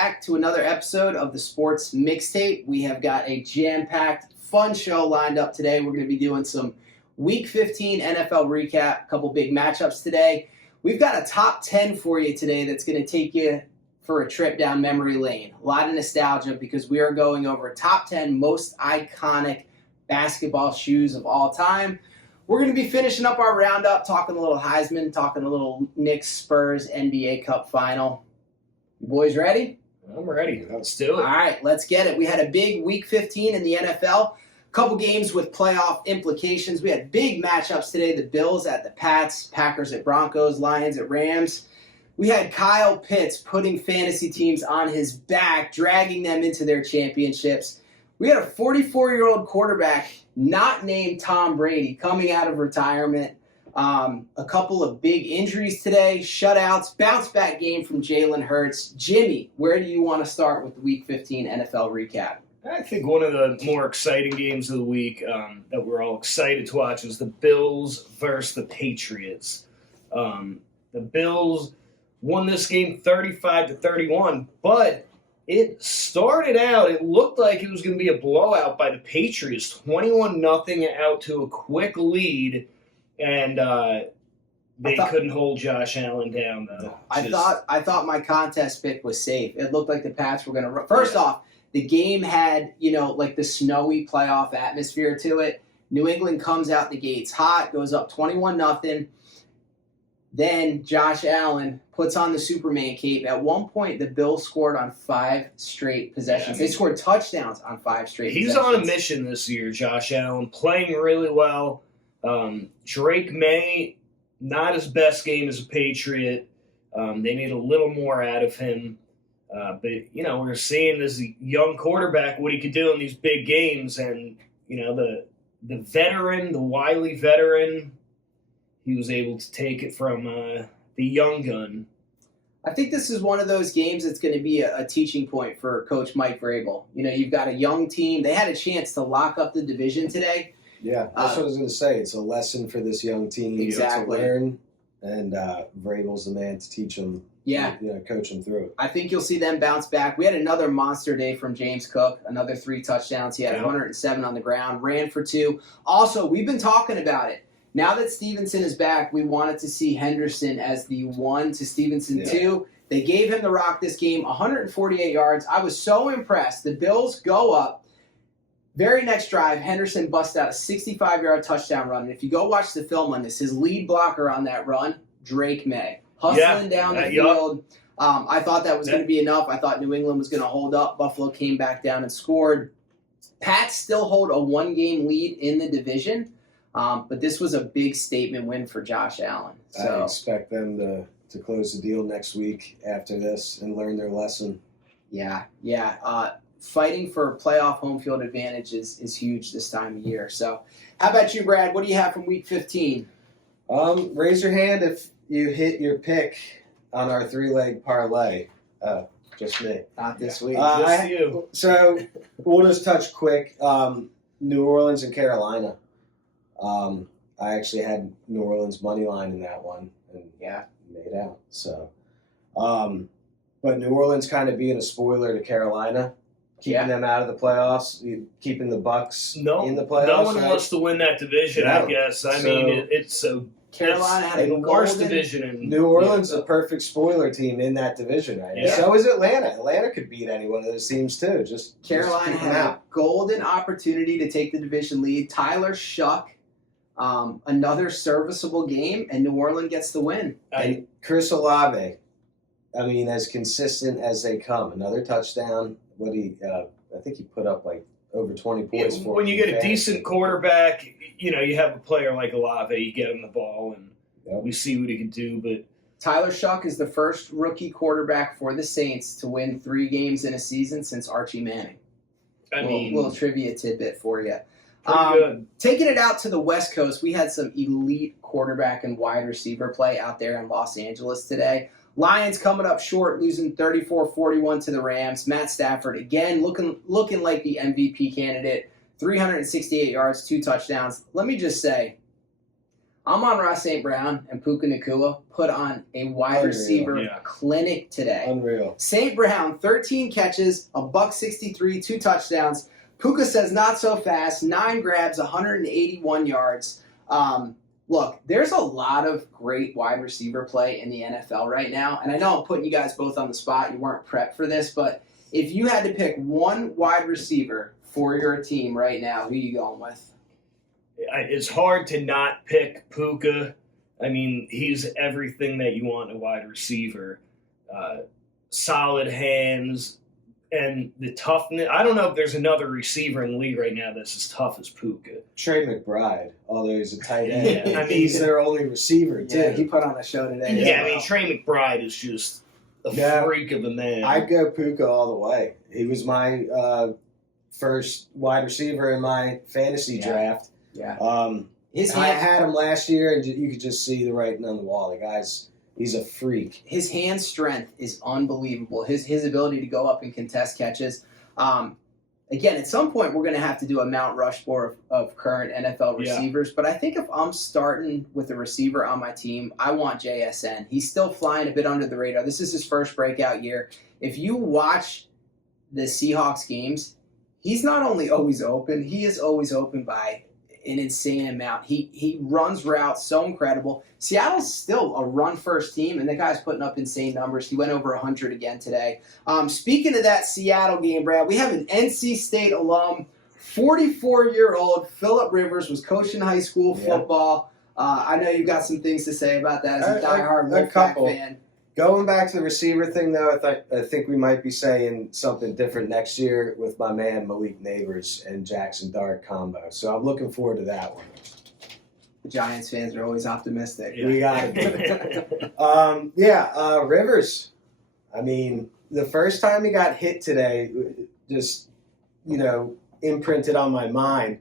back to another episode of the Sports Mixtape. We have got a jam-packed, fun show lined up today. We're going to be doing some Week 15 NFL recap, a couple big matchups today. We've got a top 10 for you today that's going to take you for a trip down memory lane. A lot of nostalgia because we are going over top 10 most iconic basketball shoes of all time. We're going to be finishing up our roundup, talking a little Heisman, talking a little Knicks Spurs NBA Cup final. You boys ready? I'm ready. Let's do it. All right, let's get it. We had a big Week 15 in the NFL. A couple games with playoff implications. We had big matchups today. The Bills at the Pats, Packers at Broncos, Lions at Rams. We had Kyle Pitts putting fantasy teams on his back, dragging them into their championships. We had a 44-year-old quarterback not named Tom Brady coming out of retirement. A couple of big injuries today, shutouts, bounce-back game from Jalen Hurts. Jimmy, where do you want to start with the Week 15 NFL recap? I think one of the more exciting games of the week that we're all excited to watch was the Bills versus the Patriots. The Bills won this game 35-31, but it started out, it looked like it was going to be a blowout by the Patriots, 21-0 out to a quick lead. And they couldn't hold Josh Allen down, though. I thought my contest pick was safe. It looked like the Pats were going to run. First off, the game had, like the snowy playoff atmosphere to it. New England comes out the gates hot, goes up 21-0. Then Josh Allen puts on the Superman cape. At one point, the Bills scored on 5 straight possessions. They scored touchdowns on 5 straight possessions. He's on a mission this year, Josh Allen, playing really well. Drake May, not his best game as a Patriot. They need a little more out of him. But, we're seeing this young quarterback, what he could do in these big games. And, the veteran, the wily veteran, he was able to take it from the young gun. I think this is one of those games that's going to be a teaching point for Coach Mike Vrabel. You've got a young team. They had a chance to lock up the division today. Yeah, that's what I was going to say. It's a lesson for this young team to learn, and Vrabel's the man to teach them, coach them through it. I think you'll see them bounce back. We had another monster day from James Cook, another 3 touchdowns. He had 107 on the ground, ran for 2. Also, we've been talking about it. Now that Stevenson is back, we wanted to see Henderson as the 1 to Stevenson 2. They gave him the rock this game, 148 yards. I was so impressed. The Bills go up. Very next drive, Henderson busts out a 65-yard touchdown run. And if you go watch the film on this, his lead blocker on that run, Drake May, hustling down the field. I thought that was going to be enough. I thought New England was going to hold up. Buffalo came back down and scored. Pats still hold a 1-game lead in the division, but this was a big statement win for Josh Allen. So I expect them to close the deal next week after this and learn their lesson. Yeah. Fighting for playoff home field advantage is huge this time of year. So how about you, Brad? What do you have from Week 15? Raise your hand if you hit your pick on our 3-leg parlay. Just me. Not this week. Just you. So we'll just touch quick. New Orleans and Carolina. I actually had New Orleans money line in that one and made out. So, but New Orleans kind of being a spoiler to Carolina. Keeping them out of the playoffs, keeping the Bucks in the playoffs. No one wants to win that division, I guess. I mean, it's so Carolina had the worst division. In New Orleans is a perfect spoiler team in that division, right? Yeah. So is Atlanta. Atlanta could beat any one of those teams too. Carolina had a golden opportunity to take the division lead. Tyler Shuck, another serviceable game, and New Orleans gets the win. And Chris Olave, as consistent as they come. Another touchdown. I think he put up like over 20 points for when you get a decent quarterback, you have a player like Olave, you get him the ball, and we see what he can do. But Tyler Shuck is the first rookie quarterback for the Saints to win 3 games in a season since Archie Manning. Little trivia tidbit for you. Good. Taking it out to the West Coast, we had some elite quarterback and wide receiver play out there in Los Angeles today. Lions coming up short, losing 34-41 to the Rams. Matt Stafford, again, looking like the MVP candidate. 368 yards, 2 touchdowns. Let me just say, Amon-Ra St. Brown and Puka Nacua put on a wide Unreal. receiver Yeah. clinic today. Unreal. St. Brown, 13 catches, $163, 2 touchdowns. Puka says not so fast, 9 grabs, 181 yards. Look, there's a lot of great wide receiver play in the NFL right now, and I know I'm putting you guys both on the spot. You weren't prepped for this, but if you had to pick one wide receiver for your team right now, who are you going with? It's hard to not pick Puka. I mean, he's everything that you want in a wide receiver. Solid hands and the toughness. I don't know if there's another receiver in the league right now that's as tough as Puka. Trey McBride, although he's a tight end, Yeah, I mean, he's their only receiver too. Yeah, he put on a show today. Yeah, as I mean, well. Trey McBride is just a Yeah. freak of a man. I'd go Puka all the way. He was my first wide receiver in my fantasy Yeah. draft. Yeah. His I hand, had him last year, and you could just see the writing on the wall. The he's a freak. his hand strength is unbelievable. His ability to go up and contest catches. Again, at some point, we're going to have to do a Mount Rushmore of current NFL Yeah. receivers. But I think if I'm starting with a receiver on my team, I want JSN. He's still flying a bit under the radar. This is his first breakout year. If you watch the Seahawks games, he's not only always open, he is always open by an insane amount. He runs routes so incredible. Seattle's still a run-first team, and the guy's putting up insane numbers. He went over 100 again today. Speaking of that Seattle game, Brad, we have an NC State alum, 44-year-old Phillip Rivers, was coaching high school football. I know you've got some things to say about that as a diehard Wolfpack fan. Going back to the receiver thing, though, I think we might be saying something different next year with my man Malik Neighbors and Jackson Dart combo. So I'm looking forward to that one. The Giants fans are always optimistic. Yeah. We got it. Rivers. I mean, the first time he got hit today, just, imprinted on my mind.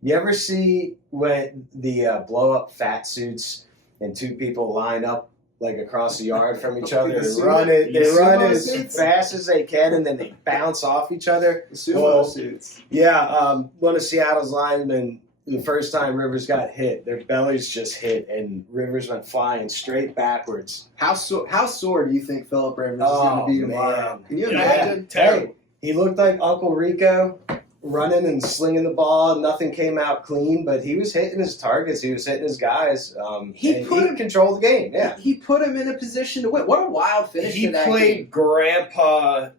You ever see when the blow-up fat suits and two people line up like across the yard from each other and run it? They run it as fast as they can, and then they bounce off each other. The sumo suits. Yeah, one of Seattle's linemen, the first time Rivers got hit, their bellies just hit, and Rivers went flying straight backwards. How sore do you think Phillip Rivers is going to be tomorrow? Man. Can you Yeah, imagine? terrible. Hey, he looked like Uncle Rico running and slinging the ball. Nothing came out clean, but he was hitting his targets. He was hitting his guys. He controlled the game, yeah. He put him in a position to win. What a wild finish He to that played game. grandpa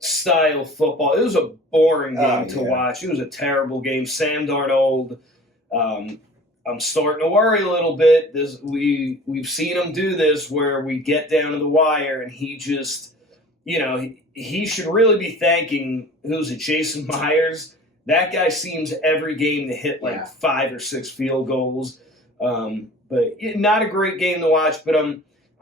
style football. It was a boring game to yeah. watch. It was a terrible game. Sam Darnold. I'm starting to worry a little bit. We've seen him do this where we get down to the wire and he just, he should really be thanking Jason Myers. That guy seems every game to hit like 5 or 6 field goals. But not a great game to watch. But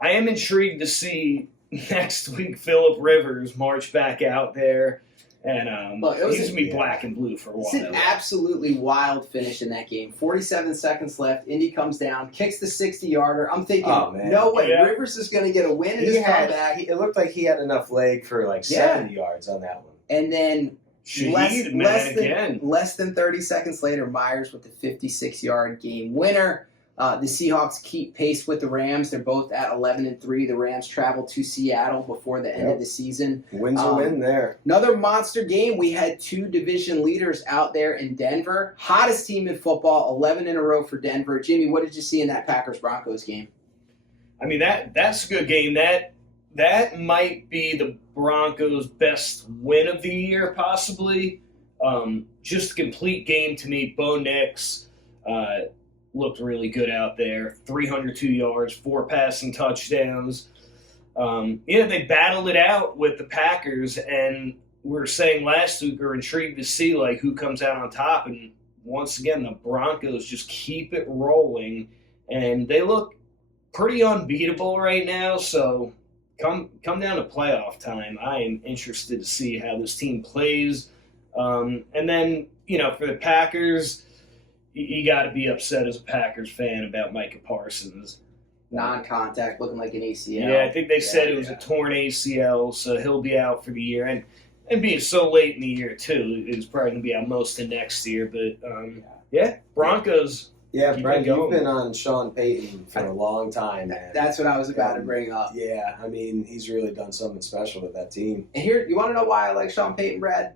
I am intrigued to see next week Phillip Rivers march back out there. And Well, it was he's going to be black and blue for a while. It's an absolutely wild finish in that game. 47 seconds left. Indy comes down, kicks the 60-yarder. I'm thinking, no way. Yeah. Rivers is going to get a win in his comeback. It looked like he had enough leg for like 70 yards on that one. And then again. less than 30 seconds later, Myers with the 56-yard game winner. The Seahawks keep pace with the Rams. They're both at 11-3. The Rams travel to Seattle before the end of the season. Wins a win there. Another monster game. We had 2 division leaders out there in Denver. Hottest team in football, 11 in a row for Denver. Jimmy, what did you see in that Packers-Broncos game? I mean, that's a good game. That might be the Broncos' best win of the year, possibly. Just a complete game to me. Bo Nix looked really good out there. 302 yards, 4 passing touchdowns. They battled it out with the Packers, and we were saying last week we were intrigued to see like who comes out on top. And once again, the Broncos just keep it rolling, and they look pretty unbeatable right now. So come down to playoff time, I am interested to see how this team plays. And then for the Packers, you got to be upset as a Packers fan about Micah Parsons. Non-contact, looking like an ACL. Yeah, I think they said it was a torn ACL, so he'll be out for the year. And being so late in the year, too, is probably going to be out most of next year. But, Broncos Yeah, Keep Brett, it you've going. been on Sean Payton for a long time, man. That's what I was about to bring up. Yeah, I mean, he's really done something special with that team. And here, you want to know why I like Sean Payton, Brad?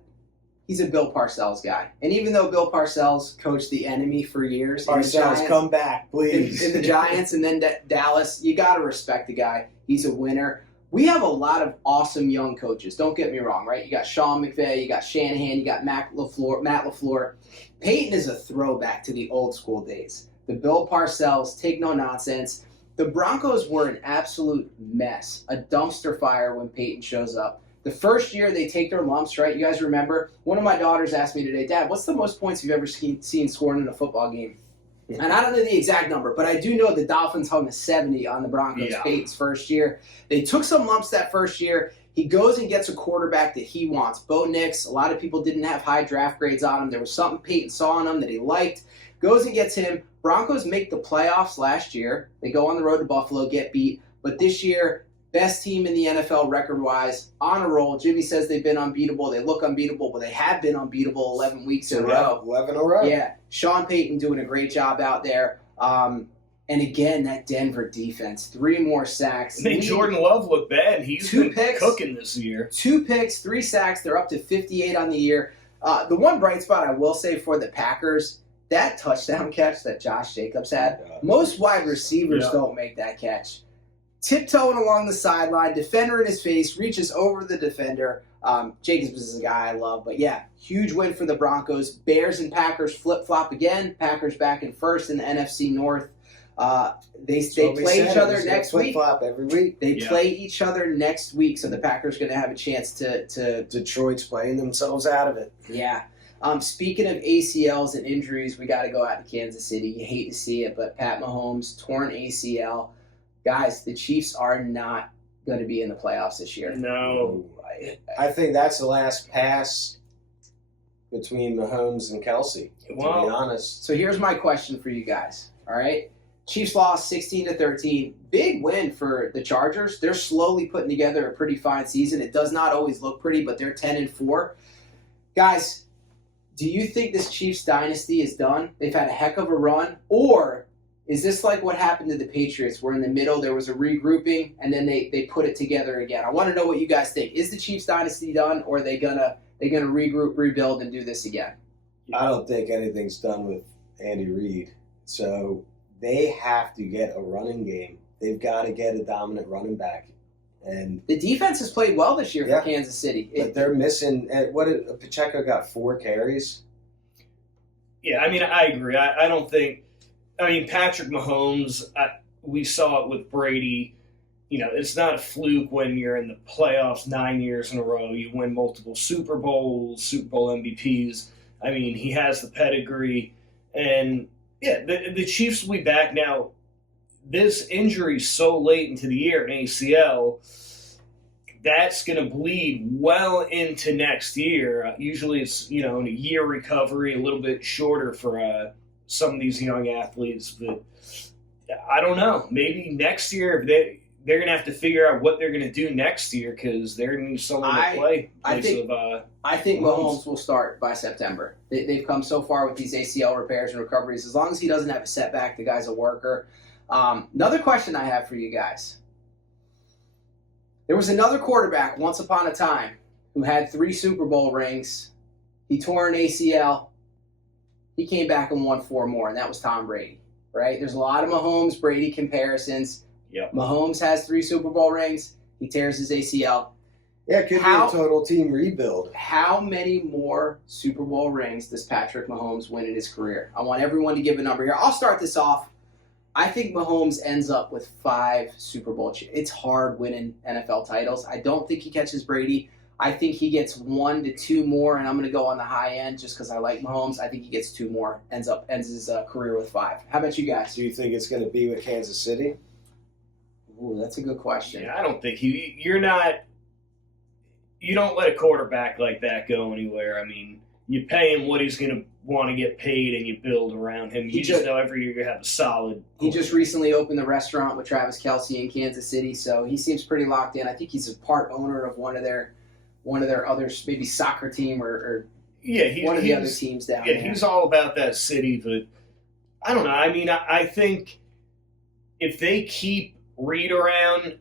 He's a Bill Parcells guy. And even though Bill Parcells coached the enemy for years, Parcells, come back, please. in the Giants and then Dallas, you got to respect the guy. He's a winner. We have a lot of awesome young coaches. Don't get me wrong, right? You got Sean McVay, you got Shanahan, you got Matt LaFleur. Peyton is a throwback to the old school days. The Bill Parcells, take no nonsense. The Broncos were an absolute mess, a dumpster fire when Peyton shows up. The first year they take their lumps, right? You guys remember? One of my daughters asked me today, Dad, what's the most points you've ever seen scored in a football game? And I don't know the exact number, but I do know the Dolphins hung a 70 on the Broncos Peyton's first year. They took some lumps that first year. He goes and gets a quarterback that he wants. Bo Nix, a lot of people didn't have high draft grades on him. There was something Peyton saw in him that he liked. Goes and gets him. Broncos make the playoffs last year. They go on the road to Buffalo, get beat. But this year, best team in the NFL record-wise, on a roll. Jimmy says they've been unbeatable. They look unbeatable, but they have been unbeatable 11 weeks in a row. 11 in a row. Yeah, Sean Payton doing a great job out there. And again, that Denver defense, 3 more sacks. Jordan Love looked bad. He's been cooking this year. 2 picks, 3 sacks. They're up to 58 on the year. The one bright spot I will say for the Packers, that touchdown catch that Josh Jacobs had, most wide receivers don't make that catch. Tiptoeing along the sideline, defender in his face, reaches over the defender. Jacobs is a guy I love, but yeah, huge win for the Broncos. Bears and Packers flip-flop again. Packers back in first in the NFC North. They play each other next week. Flip-flop every week. They play each other next week, so the Packers are going to have a chance to Detroit's playing themselves out of it. Yeah. Speaking of ACLs and injuries, we got to go out to Kansas City. You hate to see it, but Pat Mahomes, torn ACL. Guys, the Chiefs are not going to be in the playoffs this year. No. I think that's the last pass between Mahomes and Kelsey, to be honest. So here's my question for you guys, all right? Chiefs lost 16-13. Big win for the Chargers. They're slowly putting together a pretty fine season. It does not always look pretty, but they're 10-4. Guys, do you think this Chiefs dynasty is done? They've had a heck of a run, or is this like what happened to the Patriots, where in the middle there was a regrouping and then they put it together again? I want to know what you guys think. Is the Chiefs dynasty done, or are they gonna regroup, rebuild, and do this again? I don't think anything's done with Andy Reid. So they have to get a running game. They've got to get a dominant running back. And the defense has played well this year for Kansas City. But they're missing. Pacheco got 4 carries? Yeah, I mean, I agree. I don't think. I mean, Patrick Mahomes, we saw it with Brady. You know, it's not a fluke when you're in the playoffs 9 years in a row. You win multiple Super Bowls, Super Bowl MVPs. I mean, he has the pedigree. And, yeah, the Chiefs will be back. Now, this injury so late into the year, an ACL, that's going to bleed well into next year. Usually it's, in a year recovery, a little bit shorter for some of these young athletes, but I don't know. Maybe next year they're going to have to figure out what they're going to do next year, because they're going to need someone to play. I think Mahomes will start by September. They've come so far with these ACL repairs and recoveries. As long as he doesn't have a setback, the guy's a worker. Another question I have for you guys. There was another quarterback once upon a time who had 3 Super Bowl rings. He tore an ACL. He came back and won 4 more, and that was Tom Brady, right? There's a lot of Mahomes-Brady comparisons. Yep. Mahomes has 3 Super Bowl rings. He tears his ACL. Yeah, it could be a total team rebuild. How many more Super Bowl rings does Patrick Mahomes win in his career? I want everyone to give a number here. I'll start this off. I think Mahomes ends up with 5 Super Bowl. It's hard winning NFL titles. I don't think he catches Brady. I think he gets 1 to 2 more, and I'm going to go on the high end just because I like Mahomes. I think he gets 2 more, ends his career with 5. How about you guys? Do you think it's going to be with Kansas City? Ooh, that's a good question. Yeah, I don't think you don't let a quarterback like that go anywhere. I mean, you pay him what he's going to want to get paid, and you build around him. You just know every year you have a solid. He just recently opened the restaurant with Travis Kelce in Kansas City, so he seems pretty locked in. I think he's a part owner of one of their other, maybe soccer team or one of the other teams down there. Yeah, he's all about that city, but I don't know. I mean, I think if they keep Reed around,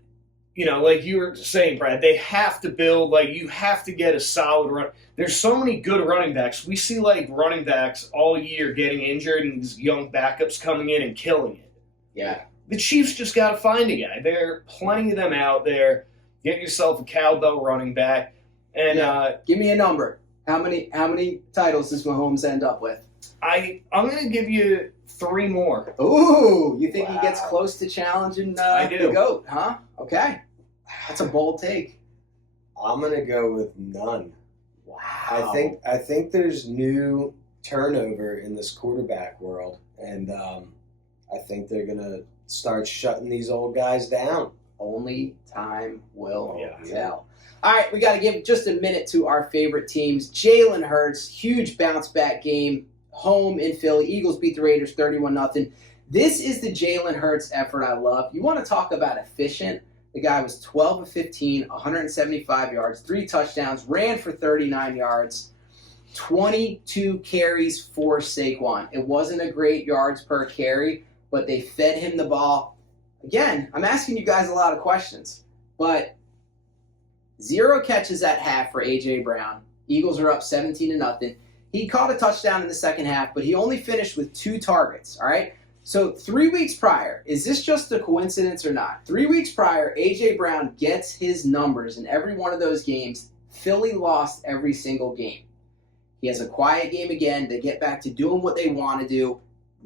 like you were saying, Brad, they have to build, you have to get a solid run. There's so many good running backs. We see, running backs all year getting injured and these young backups coming in and killing it. Yeah. The Chiefs just got to find a guy. There are plenty of them out there. Get yourself a cowbell running back. And give me a number. How many titles does Mahomes end up with? I'm going to give you 3 more. Ooh, you think he gets close to challenging the GOAT, huh? Okay. That's a bold take. I'm gonna go with none. Wow. I think there's new turnover in this quarterback world, and I think they're gonna start shutting these old guys down. Only time will Yeah. tell. All right, we got to give just a minute to our favorite teams. Jalen Hurts, huge bounce back game, home in Philly. Eagles beat the Raiders 31-0. This is the Jalen Hurts effort I love. You want to talk about efficient? The guy was 12 of 15, 175 yards, 3 touchdowns, ran for 39 yards, 22 carries for Saquon. It wasn't a great yards per carry, but they fed him the ball. Again, I'm asking you guys a lot of questions, but 0 catches at half for A.J. Brown. Eagles are up 17-0. He caught a touchdown in the second half, but he only finished with 2 targets, all right? So 3 weeks prior, is this just a coincidence or not? 3 weeks prior, A.J. Brown gets his numbers in every one of those games. Philly lost every single game. He has a quiet game again. They get back to doing what they want to do,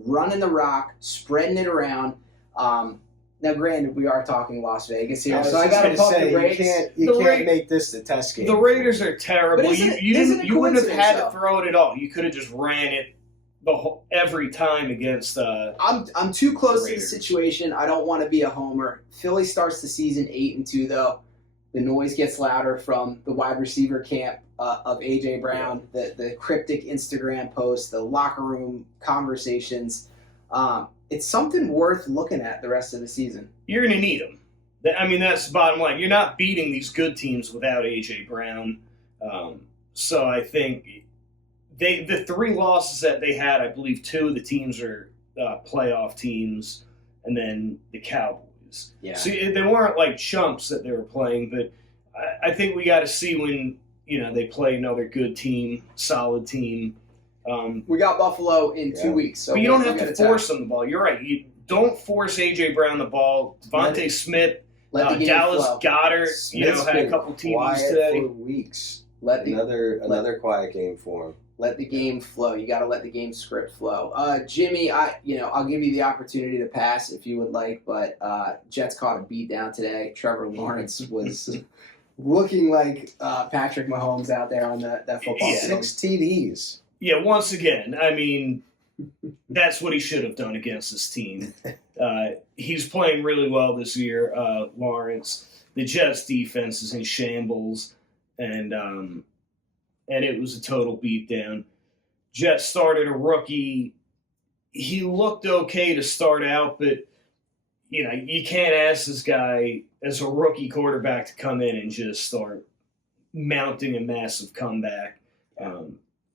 running the rock, spreading it around. Now, granted, we are talking Las Vegas here, so I got to pump the brakes. You can't make this the test game. The Raiders are terrible. But You wouldn't have had though? to throw it at all. You could have just ran it every time against. I'm too close to the Raiders. situation. I don't want to be a homer. Philly starts the season 8-2, though. The noise gets louder from the wide receiver camp of A.J. Brown, the cryptic Instagram posts, the locker room conversations. It's something worth looking at the rest of the season. You're going to need him. I mean, that's the bottom line. You're not beating these good teams without A.J. Brown. So I think the 3 losses that they had, I believe 2 of the teams are playoff teams, and then the Cowboys. Yeah. So they weren't like chumps that they were playing, but I think we got to see when they play another good team, solid team. We got Buffalo in 2 weeks. So but you don't have to force them the ball. You're right. You don't force A.J. Brown the ball. Devontae Smith, Dallas Goedert, had a couple TDs today. For weeks. Another quiet game for him. Let the game flow. You got to let the game script flow. Jimmy, I'll give you the opportunity to pass if you would like, but Jets caught a beat down today. Trevor Lawrence was looking like Patrick Mahomes out there on that football field. 6 TDs. Yeah, once again, I mean, that's what he should have done against this team. He's playing really well this year, Lawrence. The Jets' defense is in shambles, and it was a total beatdown. Jets started a rookie. He looked okay to start out, but you can't ask this guy as a rookie quarterback to come in and just start mounting a massive comeback.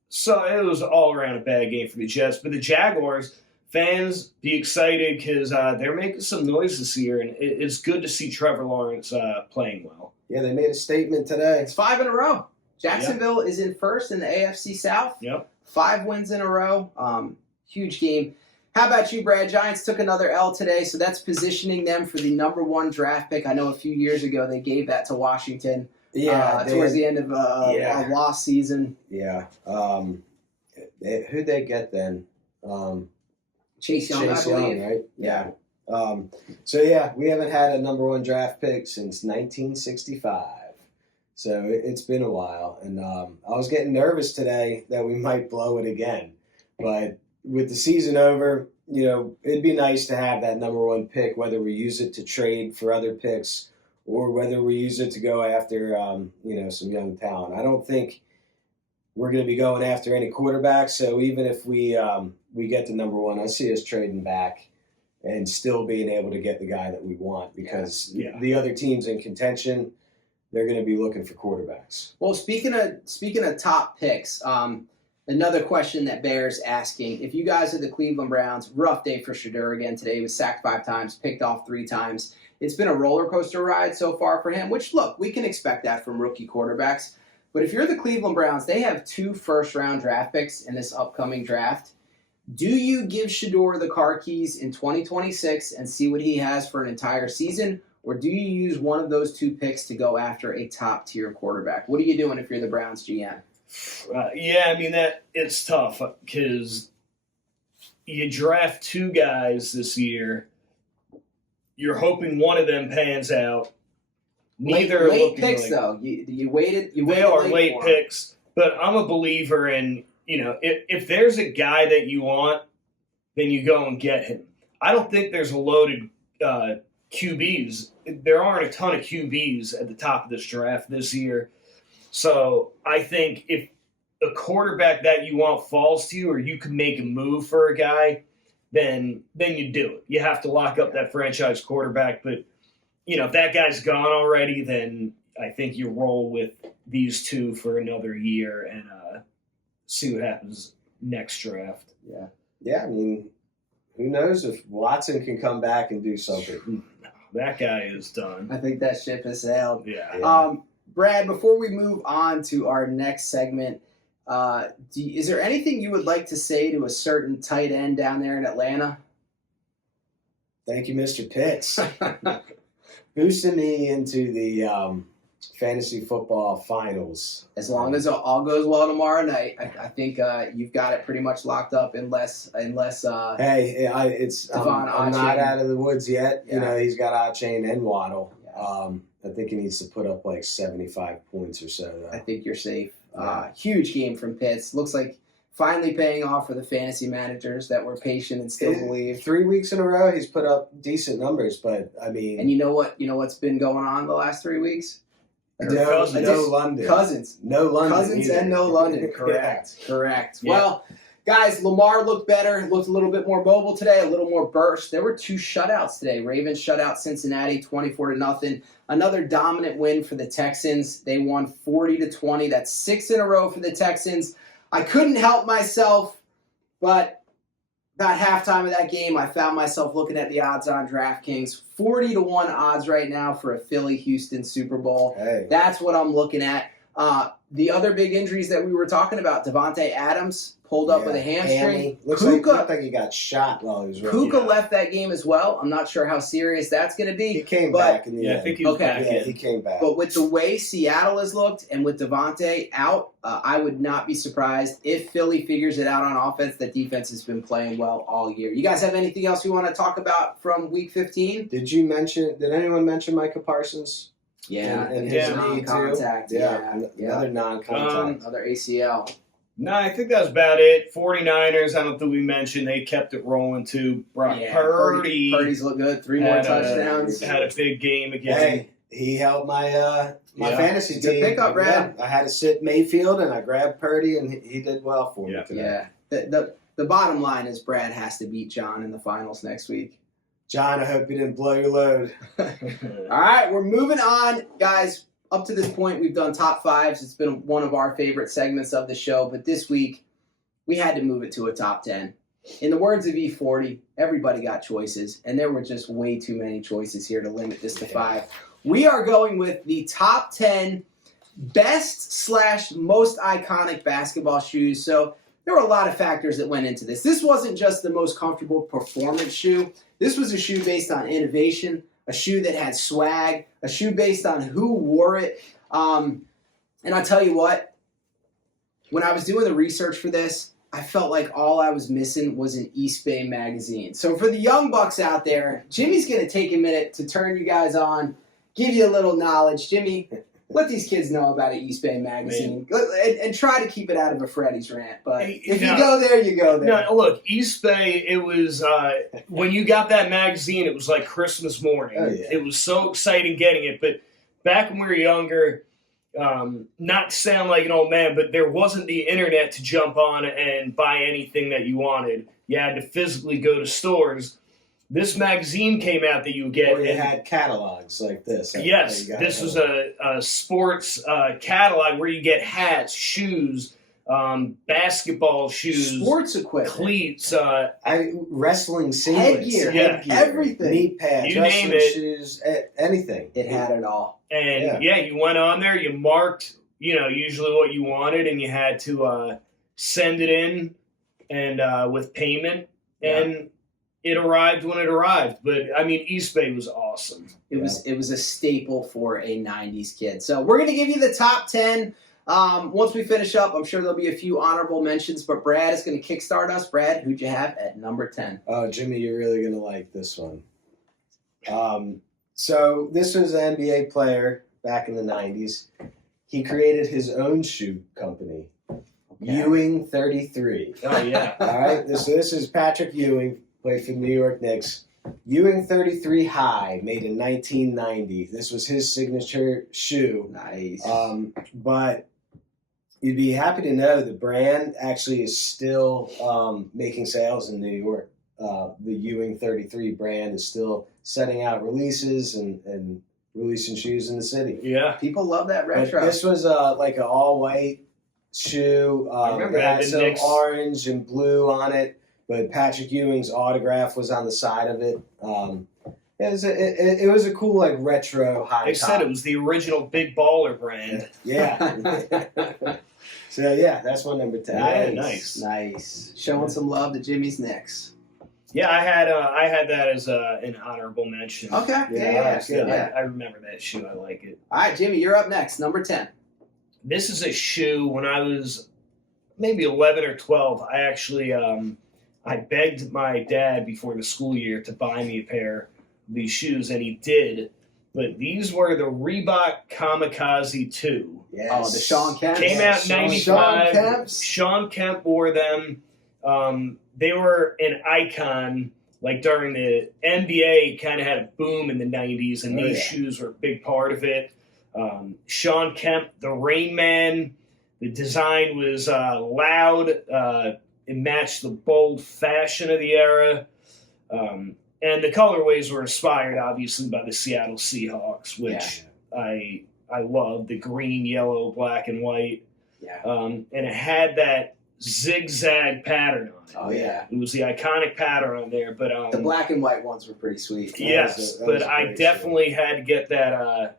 So it was all around a bad game for the Jets. But the Jaguars, fans, be excited because they're making some noise this year, and it's good to see Trevor Lawrence playing well. Yeah, they made a statement today. It's 5 in a row. Jacksonville is in first in the AFC South. Yep. 5 wins in a row. Huge game. How about you, Brad? Giants took another L today, so that's positioning them for the number 1 draft pick. I know a few years ago they gave that to Washington. Yeah, towards the end of a lost season. Yeah. Who'd they get then? Chase Young, I believe. Right? Yeah. So we haven't had a number 1 draft pick since 1965. So it's been a while, and I was getting nervous today that we might blow it again. But with the season over, it'd be nice to have that number 1 pick, whether we use it to trade for other picks or whether we use it to go after, some young talent. I don't think we're going to be going after any quarterbacks. So even if we get to number 1, I see us trading back and still being able to get the guy that we want because the other teams in contention, they're going to be looking for quarterbacks. Well, speaking of top picks, Another question that bears asking: if you guys are the Cleveland Browns, rough day for Shedeur again today. He was sacked 5 times, picked off 3 times. It's been a roller coaster ride so far for him, which, look, we can expect that from rookie quarterbacks. But if you're the Cleveland Browns, they have 2 first-round draft picks in this upcoming draft. Do you give Shedeur the car keys in 2026 and see what he has for an entire season? Or do you use one of those 2 picks to go after a top-tier quarterback? What are you doing if you're the Browns GM? Yeah, I mean, it's tough because you draft 2 guys this year. You're hoping one of them pans out. Neither late picks, though. You waited. They are late picks, but I'm a believer in, if there's a guy that you want, then you go and get him. I don't think there's a loaded QBs. There aren't a ton of QBs at the top of this draft this year. So I think if a quarterback that you want falls to you, or you can make a move for a guy, then you do it. You have to lock up that franchise quarterback. But, if that guy's gone already, then I think you roll with these 2 for another year and see what happens next draft. Yeah. Yeah, I mean, who knows if Watson can come back and do something. That guy is done. I think that ship has sailed. Yeah. Brad, before we move on to our next segment, is there anything you would like to say to a certain tight end down there in Atlanta? Thank you, Mr. Pitts. Boosting me into the fantasy football finals. As long as all goes well tomorrow night, I think you've got it pretty much locked up. Unless hey, I'm Devon not out of the woods yet. Yeah. He's got Ochain and Waddle. Yeah. I think he needs to put up like 75 points or so, though. I think you're safe. Yeah. Huge game from Pitts. Looks like finally paying off for the fantasy managers that were patient and still believed. 3 weeks in a row, he's put up decent numbers, but I mean, And you know what's been going on the last 3 weeks? no London. Cousins. No London. Cousins either. and no London. Correct. Correct. Yeah. Well, guys, Lamar looked better. Looked a little bit more mobile today, a little more burst. There were 2 shutouts today. Ravens shut out Cincinnati 24-0. Another dominant win for the Texans. They won 40-20. That's 6 in a row for the Texans. I couldn't help myself, but about halftime of that game, I found myself looking at the odds on DraftKings. 40-1 odds right now for a Philly-Houston Super Bowl. Hey. That's what I'm looking at. The other big injuries that we were talking about, Devontae Adams pulled up with a hamstring. Looked like he got shot while he was running. Puka left that game as well. I'm not sure how serious that's going to be. He came back in the end. I think he was back Yeah, in. he came back. But with the way Seattle has looked and with Devontae out, I would not be surprised if Philly figures it out on offense. That defense has been playing well all year. You guys have anything else you want to talk about from Week 15? Did anyone mention Micah Parsons? Yeah, And his knee, too? non-contact. Another non-contact. Another ACL. No, I think that was about it. 49ers, I don't think we mentioned, they kept it rolling too. Brock Purdy Purdy's look good. 3 more touchdowns. had a big game again. Hey, he helped my fantasy Good team. pickup, Brad. I had to sit Mayfield, and I grabbed Purdy, and he did well for me today. Yeah. The bottom line is Brad has to beat John in the finals next week. John, I hope you didn't blow your load. All right, we're moving on, guys. Up to this point, we've done top 5s. It's been one of our favorite segments of the show, but this week, we had to move it to a top 10. In the words of E40, everybody got choices, and there were just way too many choices here to limit this to 5. We are going with the top 10 best/most iconic basketball shoes. So there were a lot of factors that went into this. This wasn't just the most comfortable performance shoe. This was a shoe based on innovation, a shoe that had swag, a shoe based on who wore it. And I'll tell you what, when I was doing the research for this, I felt like all I was missing was an East Bay magazine. So for the young bucks out there, Jimmy's going to take a minute to turn you guys on, give you a little knowledge. Jimmy, let these kids know about an East Bay magazine and try to keep it out of a Freddy's rant. But if you go there, you go there. No, look, East Bay, it was, when you got that magazine, it was like Christmas morning. Oh, yeah. It was so exciting getting it. But back when we were younger, not to sound like an old man, but there wasn't the internet to jump on and buy anything that you wanted. You had to physically go to stores. This magazine came out that you get. Or you had catalogs like this. Yes, this was a sports catalog where you get hats, shoes, basketball shoes, Sports equipment. cleats, Wrestling singlets, Headgear, everything. knee pads, You name wrestling it. shoes, anything. It had it all. and you went on there, you marked, usually what you wanted, and you had to send it in and with payment, and it arrived when it arrived. But I mean, East Bay was awesome. It was a staple for a 90s kid. So we're going to give you the top 10. Once we finish up, I'm sure there'll be a few honorable mentions, but Brad is going to kickstart us. Brad, who'd you have at number 10? Oh, Jimmy, you're really going to like this one. So this was an NBA player back in the 90s. He created his own shoe company, Ewing 33. Oh, yeah. All right, this is Patrick Ewing, played for the New York Knicks. Ewing 33 High, made in 1990. This was his signature shoe. Nice. But you'd be happy to know the brand actually is still making sales in New York. The Ewing 33 brand is still setting out releases and releasing shoes in the city. Yeah. People love that But retro. this was like an all-white shoe. I remember it that. had The some Knicks. orange and blue on it, but Patrick Ewing's autograph was on the side of it. It was a cool like retro high They top. said it was the original Big Baller brand. Yeah. So yeah, that's my number 10. Yeah, nice. Nice. Showing some love to Jimmy's Knicks. Yeah, I had that as an honorable mention. Okay. Yeah, Yeah. that's good. I remember that shoe. I like it. All right, Jimmy, you're up next. Number 10. This is a shoe. When I was maybe 11 or 12, I actually I begged my dad before the school year to buy me a pair of these shoes, and he did. But these were the Reebok Kamikaze 2. Yes. Oh, the Sean Kemp. Came out in Sean 95. Kemps. Sean Kemp wore them. They were an icon. Like during the NBA, kind of had a boom in the 90s, and these shoes were a big part of it. Sean Kemp, the Rain Man. The design was loud. It matched the bold fashion of the era. And the colorways were inspired, obviously, by the Seattle Seahawks, which I love. The green, yellow, black, and white. Yeah. And it had that zigzag pattern on it. Oh, yeah. It was the iconic pattern on there. But The black and white ones were pretty sweet. yes, that was but a I great definitely had to get that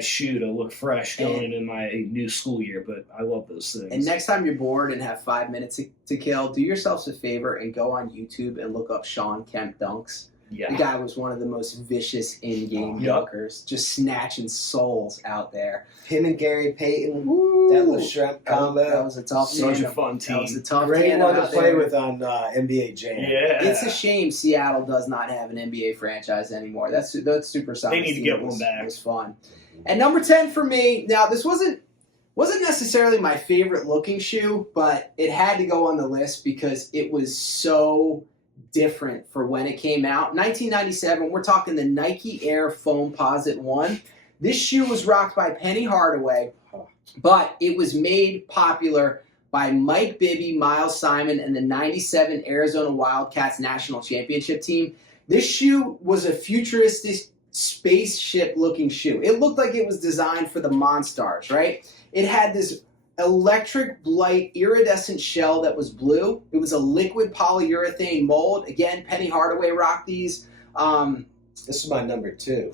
shoe to look fresh going into my new school year. But I love those things. And next time you're bored and have 5 minutes to kill, do yourselves a favor and go on YouTube and look up Sean Kemp dunks. yeah. The guy was one of the most vicious in-game Yeah. dunkers, just snatching souls out there. Him and Gary Payton, Woo! that little shrimp combo. That was a tough Such tandem. a fun That was team. a tough Great tandem one to out play there. with on NBA Jam. Yeah. It's a shame Seattle does not have an NBA franchise anymore. That's Super Sonics. They need to get one back. It was fun. And number 10 for me. Now this wasn't necessarily my favorite looking shoe, but it had to go on the list because it was so different for when it came out. 1997. We're talking the Nike Air Foamposite 1. This shoe was rocked by Penny Hardaway, but it was made popular by Mike Bibby, Miles Simon, and the 97 Arizona Wildcats national championship team. This shoe was a futuristic spaceship-looking shoe. It looked like it was designed for the Monstars, right? It had this electric light iridescent shell that was blue. It was a liquid polyurethane mold. Again, Penny Hardaway rocked these. This is my number 2.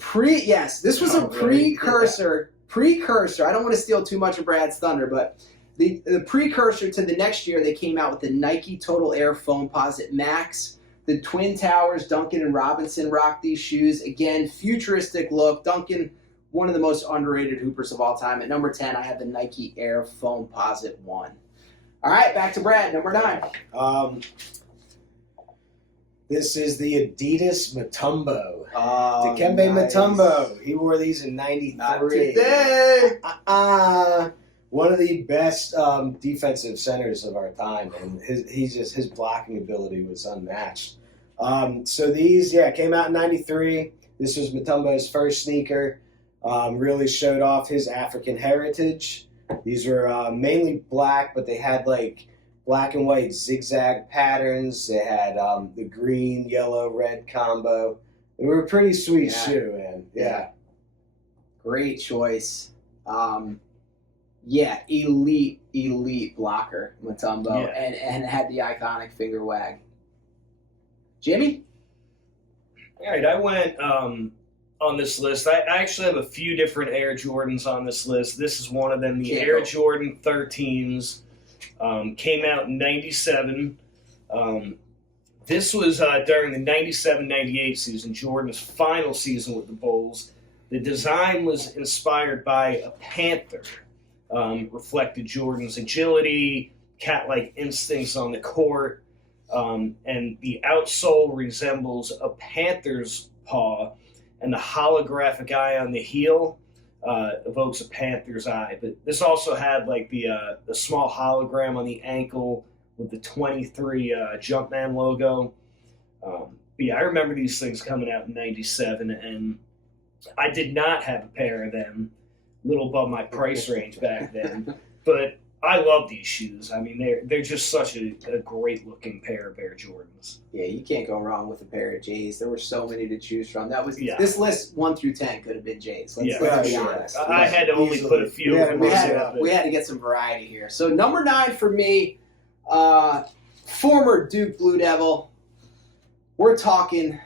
This was a Oh, really? precursor. I don't want to steal too much of Brad's thunder, but the precursor to the next year, they came out with the Nike Total Air Foamposite Max. The Twin Towers, Duncan and Robinson rocked these shoes. Again, futuristic look. Duncan, one of the most underrated hoopers of all time. At number 10, I have the Nike Air Foamposite 1. All right, back to Brad, number 9. This is the Adidas Mutombo. Oh, Dikembe nice. Mutombo. He wore these in 93. Not today. One of the best defensive centers of our time, and his blocking ability was unmatched. So these, came out in 93. This was Mutombo's first sneaker. Really showed off his African heritage. These were mainly black, but they had like black and white zigzag patterns. They had the green, yellow, red combo. They were a pretty sweet shoe, man. Yeah. Great choice. Yeah, elite blocker, Mutombo, Yeah. and had the iconic finger wag. Jimmy? All right, I went on this list. I actually have a few different Air Jordans on this list. This is one of them. The Can't Air go. Jordan 13s came out in 97. This was during the 97-98 season, Jordan's final season with the Bulls. The design was inspired by a panther, reflected Jordan's agility, cat-like instincts on the court, and the outsole resembles a panther's paw, and the holographic eye on the heel evokes a panther's eye. But this also had like the small hologram on the ankle with the 23 Jumpman logo. But yeah, I remember these things coming out in 97, and I did not have a pair of them, a little above my price range back then. But I love these shoes. I mean, they're just such a great looking pair of Air Jordans. Yeah, you can't go wrong with a pair of J's. There were so many to choose from. Yeah. This list 1 through 10 could have been J's. Let's be sure. honest. I had to only Easily. put a few Yeah, of them we on had, there, but- we had to get some variety here. So number 9 for me, former Duke Blue Devil. We're talking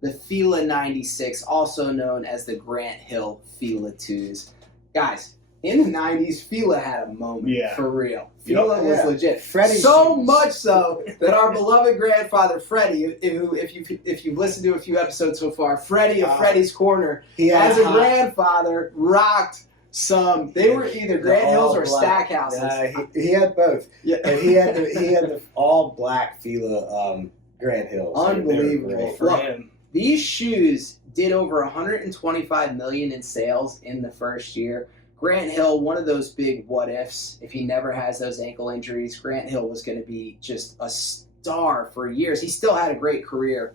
the Fila 96, also known as the Grant Hill Fila 2s. Guys, in the 90s, Fila had a moment, Yeah. for real. Yep. Fila was Yeah. legit. Freddie So shoes. much so that our beloved grandfather, Freddie, who, if you've listened to a few episodes so far, Freddie of Freddie's Corner, He had as a hot- grandfather, rocked some. They were either Grant Hills or all-black. Stackhouses. He had both, Yeah. and he had the all black Fila Grant Hills. They were Unbelievable. great. for Look, him. These shoes did over 125 million in sales in the first year. Grant Hill, one of those big what ifs. If he never has those ankle injuries, Grant Hill was going to be just a star for years. He still had a great career.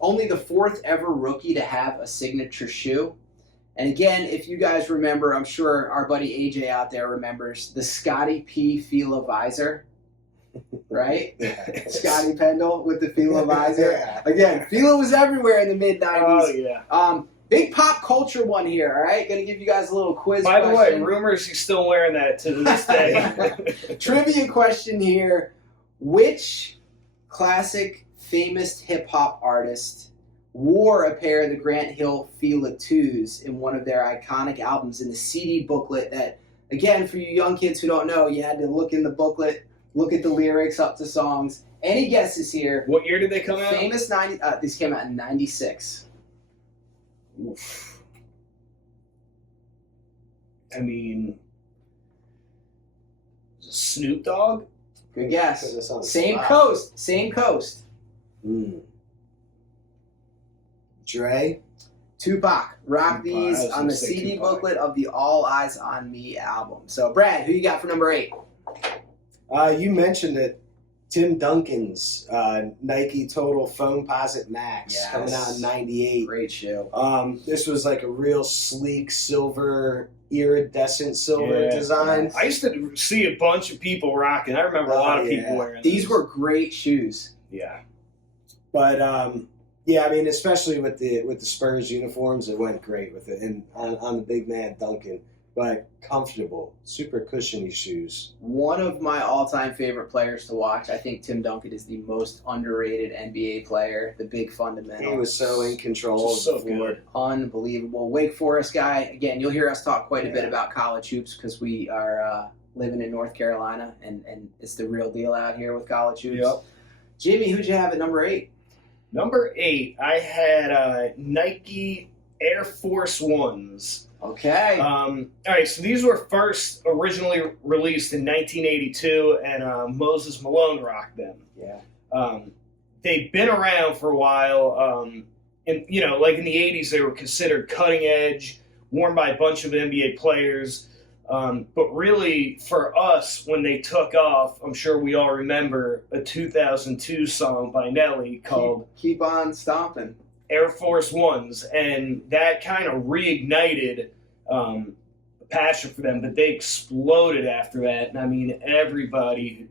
Only the 4th ever rookie to have a signature shoe. And again, if you guys remember, I'm sure our buddy AJ out there remembers the Scotty P. Fila visor, right? Scotty Pendle with the Fila visor. Yeah. Again, Fila was everywhere in the mid-90s. Oh, yeah. Big pop culture one here, all right? Going to give you guys a little quiz By the way, question. rumors he's still wearing that to this day. Trivia question here. Which classic famous hip-hop artist wore a pair of the Grant Hill Fila 2s in one of their iconic albums in the CD booklet that, again, for you young kids who don't know, you had to look in the booklet, look at the lyrics up to songs. Any guesses here? What year did they come out? Famous 90. These came out in 96. Oof. I mean, Snoop Dogg? Good Put guess. this on the Same spot. coast. Same coast. Dre. Tupac. Rock Tupac. these I was on gonna the say CD Tupac. booklet of the All Eyes on Me album. So, Brad, who you got for number 8? You mentioned it. Tim Duncan's Nike Total Foamposite Max Yes. coming out in '98. Great show. This was like a real sleek silver, iridescent silver Yeah. design. I used to see a bunch of people rocking. I remember a lot of people yeah. wearing These those. were great shoes. Yeah. But yeah, I mean, especially with the Spurs uniforms, it went great with it, and on the big man Duncan. But comfortable, super cushiony shoes. One of my all-time favorite players to watch. I think Tim Duncan is the most underrated NBA player. The big fundamental. He was so in control Just of so the floor. good. Unbelievable. Wake Forest guy. Again, you'll hear us talk quite a bit Yeah. about college hoops because we are living in North Carolina, and it's the real deal out here with college hoops. Yep. Jimmy, who'd you have at number 8? Number 8, I had Nike Air Force Ones. Okay. All right, so these were first originally released in 1982, and Moses Malone rocked them. Yeah. They've been around for a while, and like in the 80s, they were considered cutting edge, worn by a bunch of NBA players. But really, for us, when they took off, I'm sure we all remember a 2002 song by Nelly called Keep on stomping. Air Force Ones, and that kind of reignited a passion for them. But they exploded after that, and I mean, everybody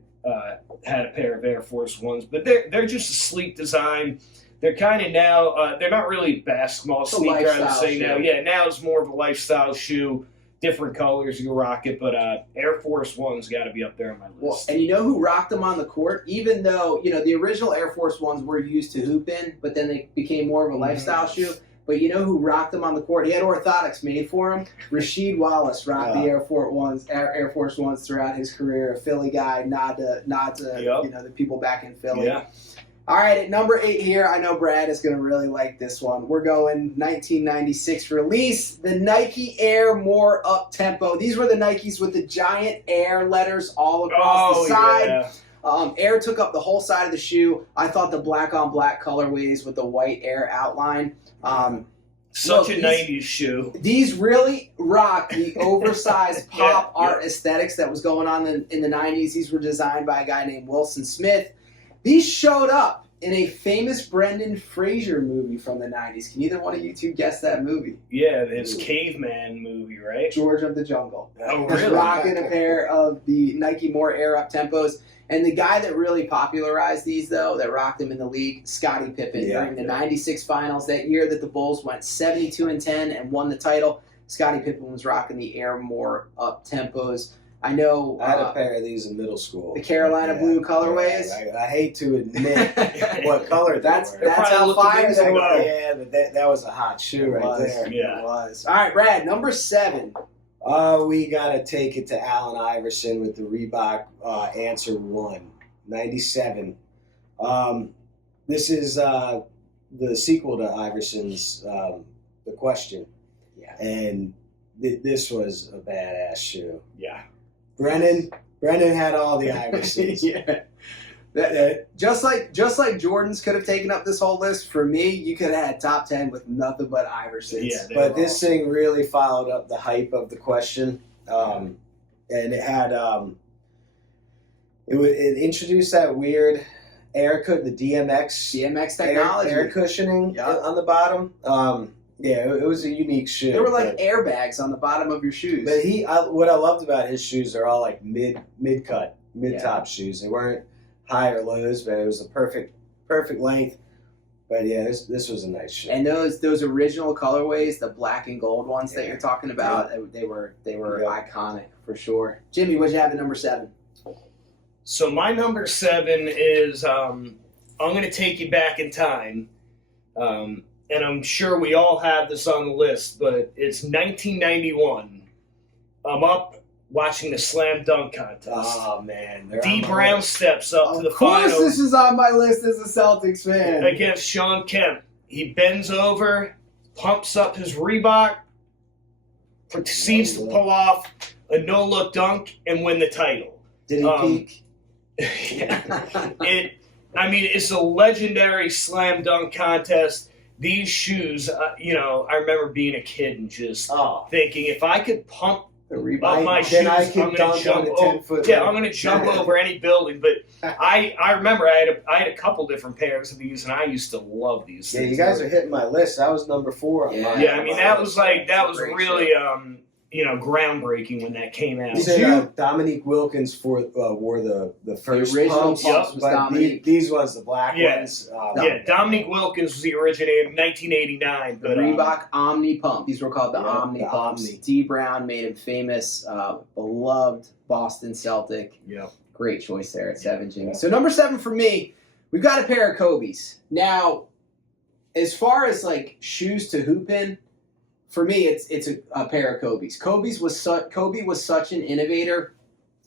had a pair of Air Force Ones. But they're just a sleek design. They're kind of now they're not really basketball It's a sneaker, I would lifestyle say shoe. now. Yeah, now it's more of a lifestyle shoe. different colors, you rock it. But Air Force One's got to be up there on my list. Well, and you know who rocked them on the court? Even though, the original Air Force Ones were used to hoop in, but then they became more of a lifestyle shoe. But you know who rocked them on the court? He had orthotics made for him. Rasheed Wallace rocked the Air Force Ones throughout his career. A Philly guy, nod to the people back in Philly. Yeah. All right, at number 8 here, I know Brad is going to really like this one. We're going 1996 release, the Nike Air More Up Tempo. These were the Nikes with the giant Air letters all across the side. Yeah. Air took up the whole side of the shoe. I thought the black on black colorways with the white Air outline. Such a 90s shoe. These really rock the oversized pop art aesthetics that was going on in the 90s. These were designed by a guy named Wilson Smith. These showed up in a famous Brendan Fraser movie from the 90s. Can either one of you two guess that movie? Yeah, it's Caveman movie, right? George of the Jungle. Oh, He's really? rocking a pair of the Nike More Air Up Tempos. And the guy that really popularized these, though, that rocked them in the league, Scottie Pippen, during the 96 finals. That year that the Bulls went 72-10 and won the title, Scottie Pippen was rocking the Air More Up Tempos. I know. I had a pair of these in middle school. The Carolina blue colorways. I hate to admit what color that's they were. That's how fire they were. Yeah, but that was a hot shoe there. Yeah. It was. All right, Brad, number 7. We got to take it to Allen Iverson with the Reebok Answer 1, 97. This is the sequel to Iverson's The Question. Yeah. And this was a badass shoe. Yeah. Brennan had all the Iversons. Just like Jordans could have taken up this whole list, for me, you could have had top 10 with nothing but Iversons. Yeah, but this thing really followed up the hype of The Question. And it had it introduced that weird the DMX technology. air cushioning on the bottom. It was a unique shoe. They were like airbags on the bottom of your shoes. But what I loved about his shoes, they're all like mid-top shoes. They weren't high or lows, but it was the perfect length. But yeah, this was a nice shoe. And those original colorways, the black and gold ones that you're talking about, they were iconic for sure. Jimmy, what'd you have at number 7? So my number 7 is I'm going to take you back in time. And I'm sure we all have this on the list, but it's 1991. I'm up watching the slam dunk contest. Oh, man. D. Brown steps up to the final. Of course this is on my list as a Celtics fan. Against Sean Kemp. He bends over, pumps up his Reebok, proceeds to pull off a no-look dunk and win the title. Did he peak? It's a legendary slam dunk contest. These shoes, I remember being a kid and just thinking, if I could pump up my shoes, I'm going to jump over. Yeah, I'm going to jump over any building. But I remember I had a couple different pairs of these, and I used to love these. Yeah, you guys are hitting my list. That was number 4 on mine. Yeah, that was really groundbreaking when that came out. You said Dominique Wilkins wore the first original pumps, was Dominique. These ones, the black ones. Dominique Wilkins was the originator in 1989. The Reebok Omni Pump. These were called the Omni Pumps. Omni. D. Brown made him famous, beloved Boston Celtic. Yeah. Great choice there at 7, Jimmy. So number 7 for me, we've got a pair of Kobe's. Now, as far as like shoes to hoop in, for me, it's a pair of Kobe's. Kobe was such an innovator.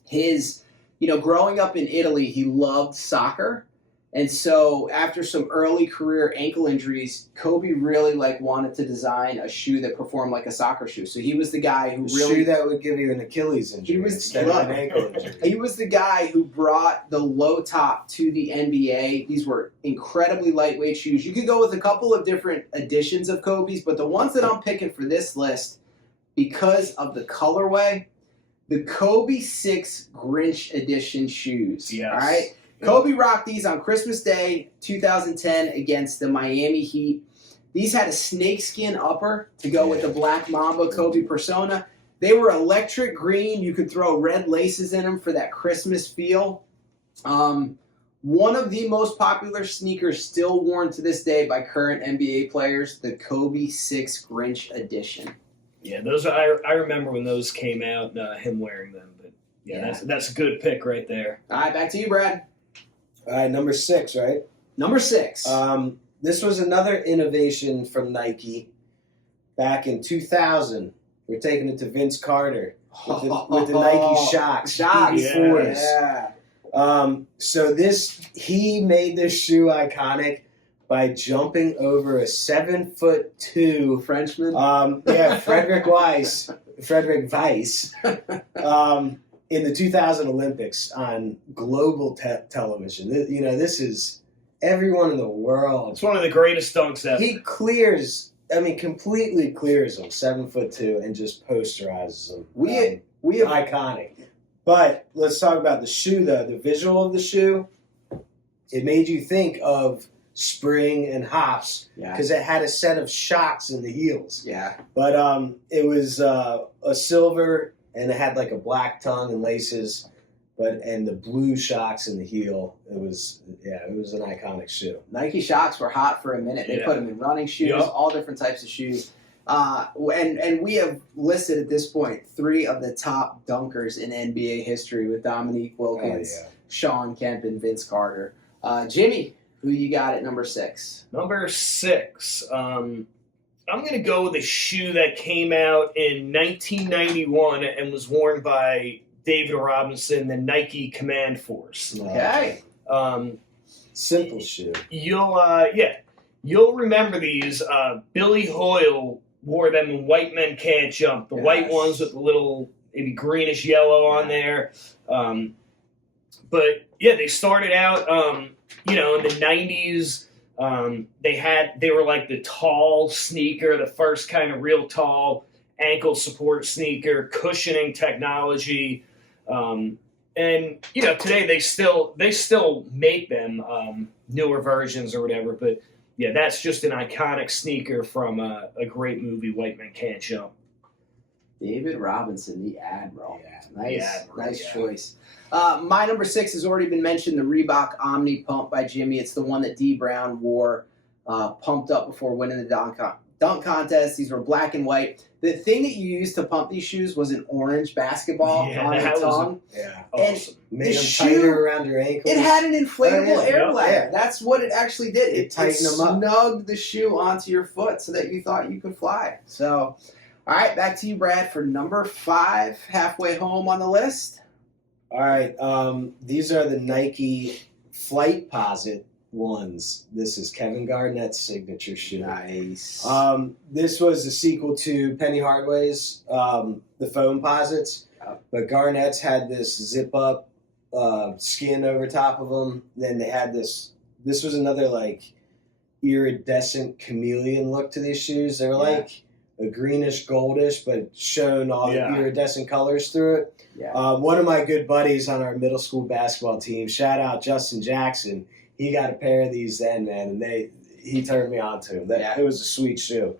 His, growing up in Italy, he loved soccer. And so after some early career ankle injuries, Kobe really wanted to design a shoe that performed like a soccer shoe. So he was the guy who really... shoe that would give you an Achilles injury instead of an ankle injury. He was the guy who brought the low top to the NBA. These were incredibly lightweight shoes. You could go with a couple of different editions of Kobe's, but the ones that I'm picking for this list, because of the colorway, the Kobe 6 Grinch edition shoes. Yes. All right? Kobe rocked these on Christmas Day 2010 against the Miami Heat. These had a snakeskin upper to go with the Black Mamba Kobe persona. They were electric green. You could throw red laces in them for that Christmas feel. One of the most popular sneakers still worn to this day by current NBA players, the Kobe 6 Grinch edition. Yeah, those I remember when those came out, him wearing them. But yeah. That's a good pick right there. All right, back to you, Brad. All right, number 6, right? Number 6. This was another innovation from Nike back in 2000. We're taking it to Vince Carter with the Nike Shocks. PB4s. Yeah. So he made this shoe iconic by jumping over a 7'2" Frenchman. Frederick Weiss, in the 2000 Olympics on global television. This is everyone in the world. It's one of the greatest dunks ever. He completely clears them, 7'2", and just posterizes them. We have iconic. But let's talk about the shoe, though. The visual of the shoe, it made you think of spring and hops because it had a set of shocks in the heels. Yeah. But it was a silver, and it had like a black tongue and laces, and the blue shocks in the heel. It was an iconic shoe. Nike Shocks were hot for a minute. They put them in running shoes, all different types of shoes. And we have listed at this point 3 of the top dunkers in NBA history with Dominique Wilkins, Sean Kemp, and Vince Carter. Jimmy, who you got at number 6? Number 6. I'm going to go with a shoe that came out in 1991 and was worn by David Robinson, the Nike Command Force. Okay. Simple shoe. You'll remember these. Billy Hoyle wore them in White Men Can't Jump. The white ones with the little maybe greenish yellow on there. But yeah, they started out, in the 90s. They were like the tall sneaker, the first kind of real tall ankle support sneaker, cushioning technology. And today they still make them, newer versions or whatever, but yeah, that's just an iconic sneaker from a great movie, White Men Can't Jump. David Robinson, the Admiral. Yeah, Nice choice. My number 6 has already been mentioned, the Reebok Omni Pump by Jimmy. It's the one that D. Brown wore, pumped up before winning the dunk contest. These were black and white. The thing that you used to pump these shoes was an orange basketball on the tongue. Awesome. Made them tighter around your ankles. It had an inflatable air bladder. Yeah. That's what it actually did. It tightened them up. Snugged the shoe onto your foot so that you thought you could fly. So, all right, back to you, Brad, for number 5, halfway home on the list. All right, these are the Nike Flight Posit ones. This is Kevin Garnett's signature shoe. Nice. This was the sequel to Penny Hardaway's the foam posits, but Garnett's had this zip up skin over top of them. Then they had this was another like iridescent chameleon look to these shoes. They were like a greenish goldish, but shown all the iridescent colors through it. One of my good buddies on our middle school basketball team, shout out Justin Jackson, he got a pair of these then, man, and he turned me on to them. It was a sweet shoe.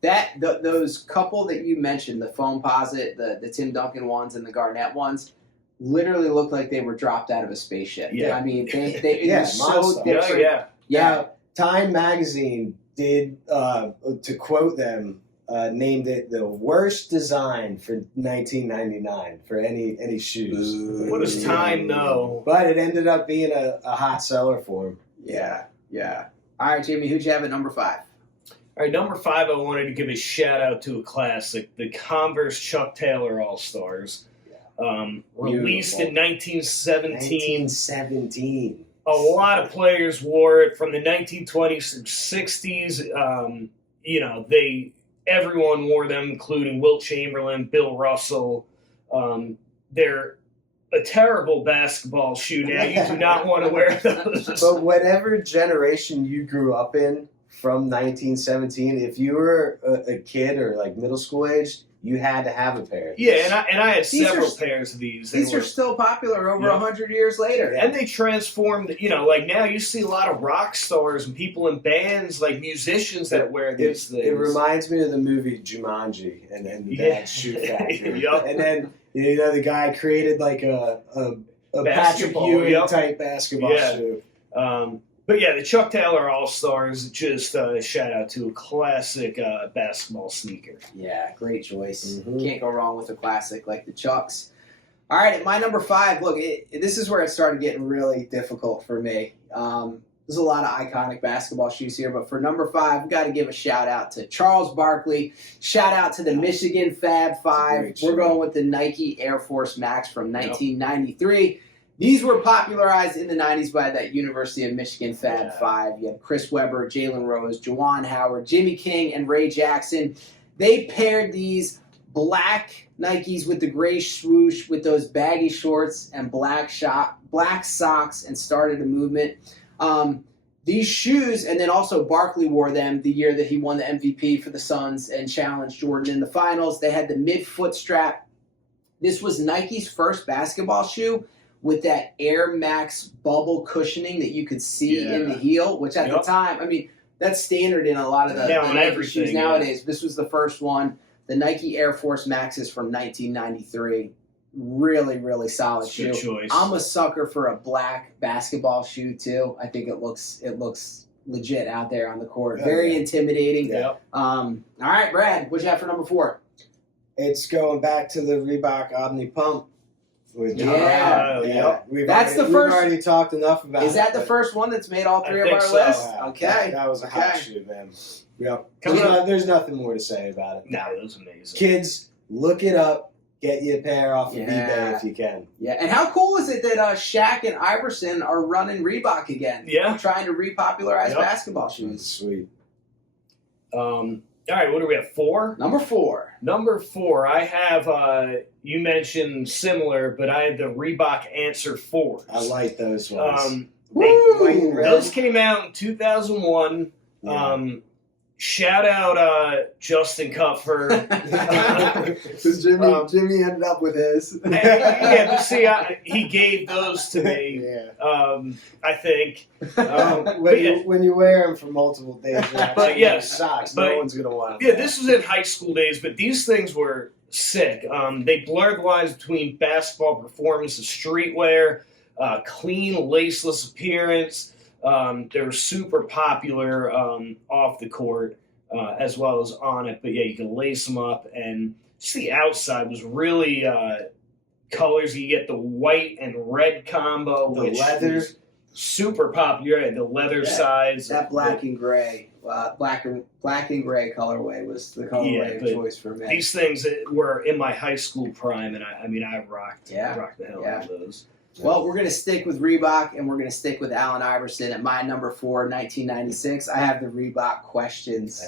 Those couple that you mentioned, the foam posit, the Tim Duncan ones, and the Garnett ones, literally looked like they were dropped out of a spaceship. Yeah. I mean, it was so different. Now, Time Magazine did, to quote them, named it the worst design for 1999 for any shoes. What does Time know? But it ended up being a hot seller for him. Yeah. All right, Jamie, who'd you have at number 5? All right, number 5, I wanted to give a shout out to a classic, the Converse Chuck Taylor All-Stars. Released in 1917. 1917. A lot of players wore it from the 1920s and 60s. Everyone wore them, including Wilt Chamberlain, Bill Russell. They're a terrible basketball shoe now. You do not want to wear those. But whatever generation you grew up in from 1917, if you were a kid or like middle school age, you had to have a pair. Yeah, and I had several pairs of these. These are still popular over 100 years later. And they transformed, like now you see a lot of rock stars and people in bands, like musicians that wear these things. It reminds me of the movie Jumanji and then the Dad's Shoe Factory. And then, the guy created like a Patrick Ewing type basketball shoe. But yeah, the Chuck Taylor All-Stars, just shout out to a classic basketball sneaker. Yeah, great choice. Mhm. Can't go wrong with a classic like the Chucks. All right, at my number 5, look, this is where it started getting really difficult for me. There's a lot of iconic basketball shoes here, but for number 5, we've got to give a shout out to Charles Barkley. Shout out to the Michigan Fab Five. We're going with the Nike Air Force Max from 1993. These were popularized in the 90s by that University of Michigan Fab Five. You had Chris Webber, Jalen Rose, Juwan Howard, Jimmy King, and Ray Jackson. They paired these black Nikes with the gray swoosh with those baggy shorts and black socks and started a movement. These shoes, and then also Barkley wore them the year that he won the MVP for the Suns and challenged Jordan in the finals. They had the mid-foot strap. This was Nike's first basketball shoe with that Air Max bubble cushioning that you could see in the heel, which at the time, I mean, that's standard in a lot of the Nike shoes nowadays. This was the first one. The Nike Air Force Maxes from 1993. Really, really solid shoe. Good choice. I'm a sucker for a black basketball shoe too. I think it looks legit out there on the court. Very intimidating. Yep. All right, Brad, what you have for number 4? It's going back to the Reebok Omni Pump. We've already talked enough about it. Is that the first one that's made all 3 of our lists? Yeah. Okay. That was a hot shoe, man. Yep. Coming There's nothing more to say about it. No, it was amazing. Kids, look it up. Get you a pair off of eBay if you can. Yeah, and how cool is it that Shaq and Iverson are running Reebok again? Yeah. Trying to repopularize basketball shoes. That's sweet. All right, what do we have, 4? Number 4. Number 4, I have, you mentioned similar, but I had the Reebok Answer 4s. I like those ones. Those came out in 2001. Yeah. Shout out Justin Cutford. Jimmy ended up with his. But see, he gave those to me. I think. When you wear them for multiple days, socks. No one's gonna want them. Yeah, this was in high school days, but these things were sick. They blurred the lines between basketball performance and streetwear. Clean, laceless appearance. They were super popular off the court as well as on it. But yeah, you can lace them up, and just the outside was really colors. You get the white and red combo, The leather, super popular. The leather sides, that black and gray, black and gray colorway was the colorway of choice for me. These things were in my high school prime, and I rocked the hell out of those. Well, we're going to stick with Reebok, and we're going to stick with Allen Iverson at my number 4, 1996. I have the Reebok questions.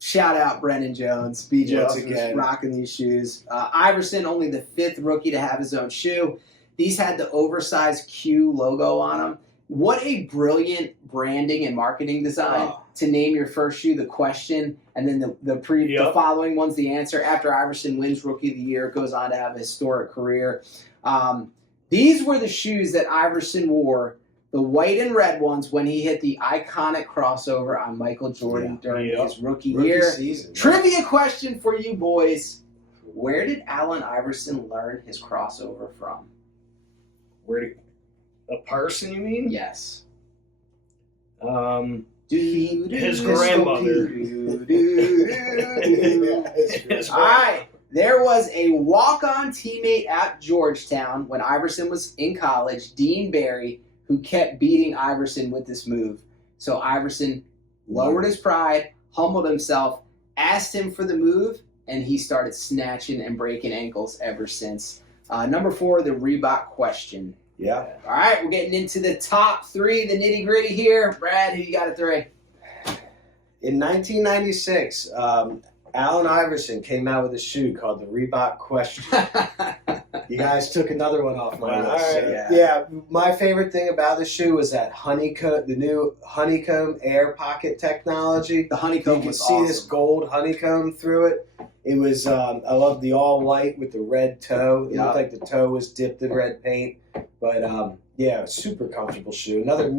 Shout out Brennan Jones. B-Jones again rocking these shoes. Iverson, only the 5th rookie to have his own shoe. These had the oversized Q logo on them. What a brilliant branding and marketing design to name your first shoe the question, and then the following one's the answer. After Iverson wins Rookie of the Year, goes on to have a historic career. These were the shoes that Iverson wore, the white and red ones, when he hit the iconic crossover on Michael Jordan during his rookie year. Season, Trivia question for you boys. Where did Allen Iverson learn his crossover from? A person, you mean? Yes. His grandmother. All right. There was a walk-on teammate at Georgetown when Iverson was in college, Dean Barry, who kept beating Iverson with this move. So Iverson lowered his pride, humbled himself, asked him for the move, and he started snatching and breaking ankles ever since. Number 4, the Reebok question. Yeah. All right, we're getting into the top 3, the nitty-gritty here. Brad, who you got at 3? In 1996, Allen Iverson came out with a shoe called the Reebok Question. You guys took another one off my list. Right, yeah, my favorite thing about the shoe was that the new honeycomb air pocket technology. The honeycomb was awesome. You could see this gold honeycomb through it. It was, I love the all white with the red toe. It looked like the toe was dipped in red paint. But, super comfortable shoe. Another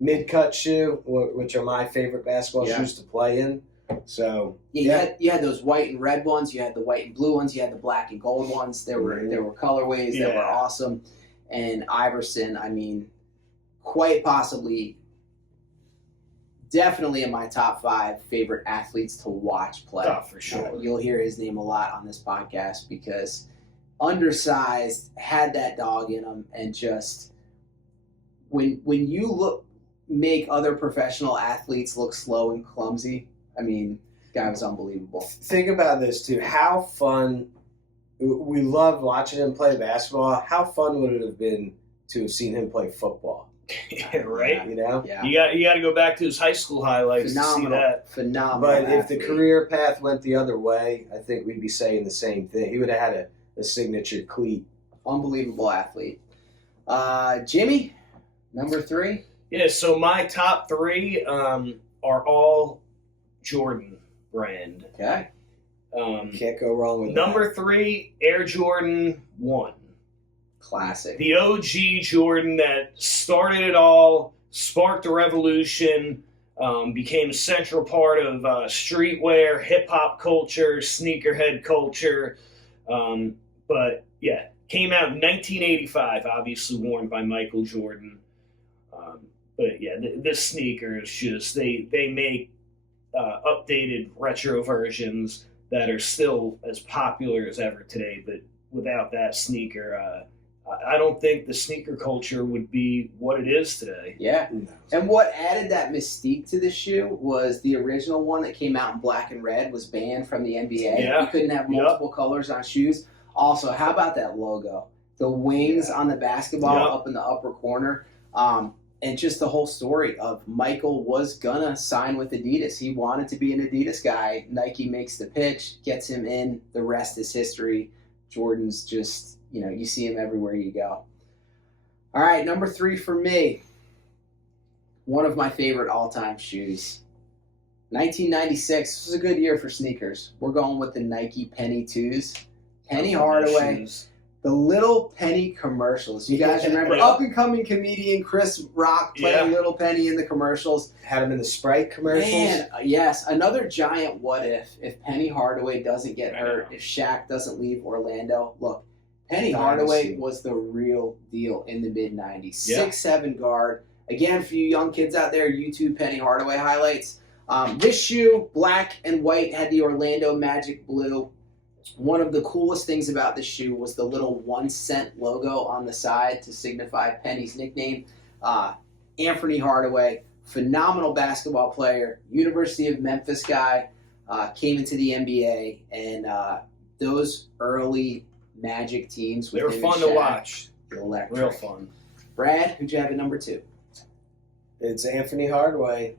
mid-cut shoe, which are my favorite basketball shoes to play in. So you had those white and red ones. You had the white and blue ones. You had the black and gold ones. There were colorways that were awesome. And Iverson, I mean, quite possibly, definitely in my top 5 favorite athletes to watch play. Oh, for sure. You'll hear his name a lot on this podcast because undersized, had that dog in him, and just when you make other professional athletes look slow and clumsy, I mean, guy was unbelievable. Think about this too. How fun! We love watching him play basketball. How fun would it have been to have seen him play football? Yeah, right? You know? Yeah. You got to go back to his high school highlights to see that. Phenomenal. But if the athlete. career path went the other way, I think we'd be saying the same thing. He would have had a signature cleat. Unbelievable athlete. Jimmy, number 3. Yeah, so my top 3 are all Jordan brand. Okay. Can't go wrong with Number 3, Air Jordan 1. Classic. The OG Jordan that started it all, sparked a revolution, became a central part of streetwear, hip-hop culture, sneakerhead culture. But, yeah, came out in 1985, obviously worn by Michael Jordan. But, yeah, this sneaker is just, they make updated retro versions that are still as popular as ever today. But without that sneaker, I don't think the sneaker culture would be what it is today. Yeah. that. And what added that mystique to the shoe was the original one that came out in black and red was banned from the NBA. Yeah. You couldn't have multiple colors on shoes. Also, how about that logo? The wings on the basketball up in the upper corner. And just the whole story of Michael was gonna sign with Adidas. He wanted to be an Adidas guy. Nike makes the pitch, gets him in. The rest is history. Jordan's just, you see him everywhere you go. All right, number 3 for me. One of my favorite all-time shoes. 1996. This was a good year for sneakers. We're going with the Nike Penny 2s. Penny Hardaway. Shoes. The Little Penny commercials. You guys remember up-and-coming comedian Chris Rock playing Little Penny in the commercials? Had him in the Sprite commercials. Man, yes. Another giant what if Penny Hardaway doesn't get hurt, if Shaq doesn't leave Orlando. Look, Penny Hardaway was the real deal in the mid-90s. Yeah. 6'7" guard. Again, for you young kids out there, YouTube Penny Hardaway highlights. This shoe, black and white, had the Orlando Magic blue. One of the coolest things about this shoe was the little 1-cent logo on the side to signify Penny's nickname. Anthony Hardaway, phenomenal basketball player, University of Memphis guy, came into the NBA, and those early Magic teams. They were fun to watch. Electric. Real fun. Brad, who'd you have at number 2? It's Anthony Hardaway,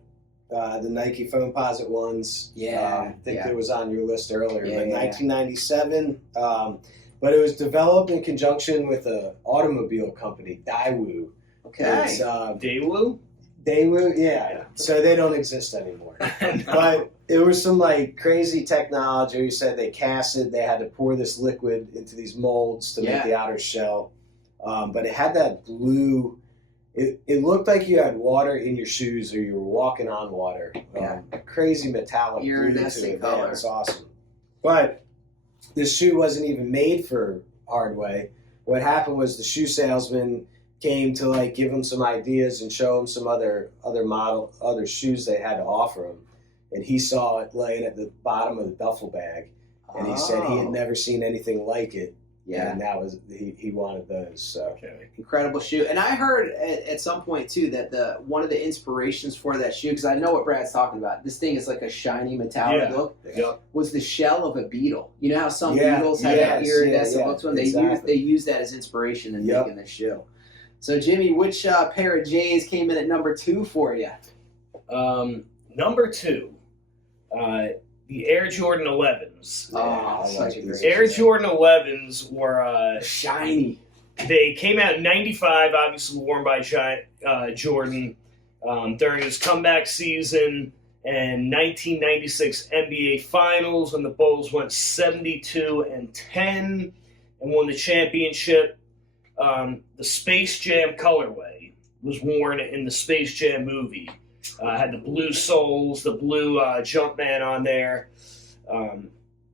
the Nike Foamposite ones. I think it was on your list earlier. Yeah, but yeah. 1997. But it was developed in conjunction with an automobile company, Daewoo. Okay. It's, Daewoo? Daewoo, yeah. So they don't exist anymore. No. But it was some crazy technology. You said they casted, they had to pour this liquid into these molds to make the outer shell. But it had that blue. It looked like you had water in your shoes or you were walking on water. Crazy metallic blue to Iridescent it. color. Yeah, it's awesome. But this shoe wasn't even made for Hardaway. What happened was the shoe salesman came to give him some ideas and show him some other shoes they had to offer him. And he saw it laying at the bottom of the duffel bag. And he said he had never seen anything like it. Yeah. And that was he wanted those. So Incredible shoe. And I heard at some point too that one of the inspirations for that shoe, because I know what Brad's talking about, this thing is like a shiny metallic look, was the shell of a beetle. You know how some beetles have that iridescent look to them? They use that as inspiration in making the shoe. So Jimmy, which pair of J's came in at number 2 for you? Number 2. The Air Jordan 11s. Oh, such a great Air shoe. Jordan 11s were Shiny. They came out in '95, obviously worn by Jordan during his comeback season and 1996 NBA Finals when the Bulls went 72-10 and won the championship. The Space Jam colorway was worn in the Space Jam movie. Had the blue soles, the blue Jumpman on there.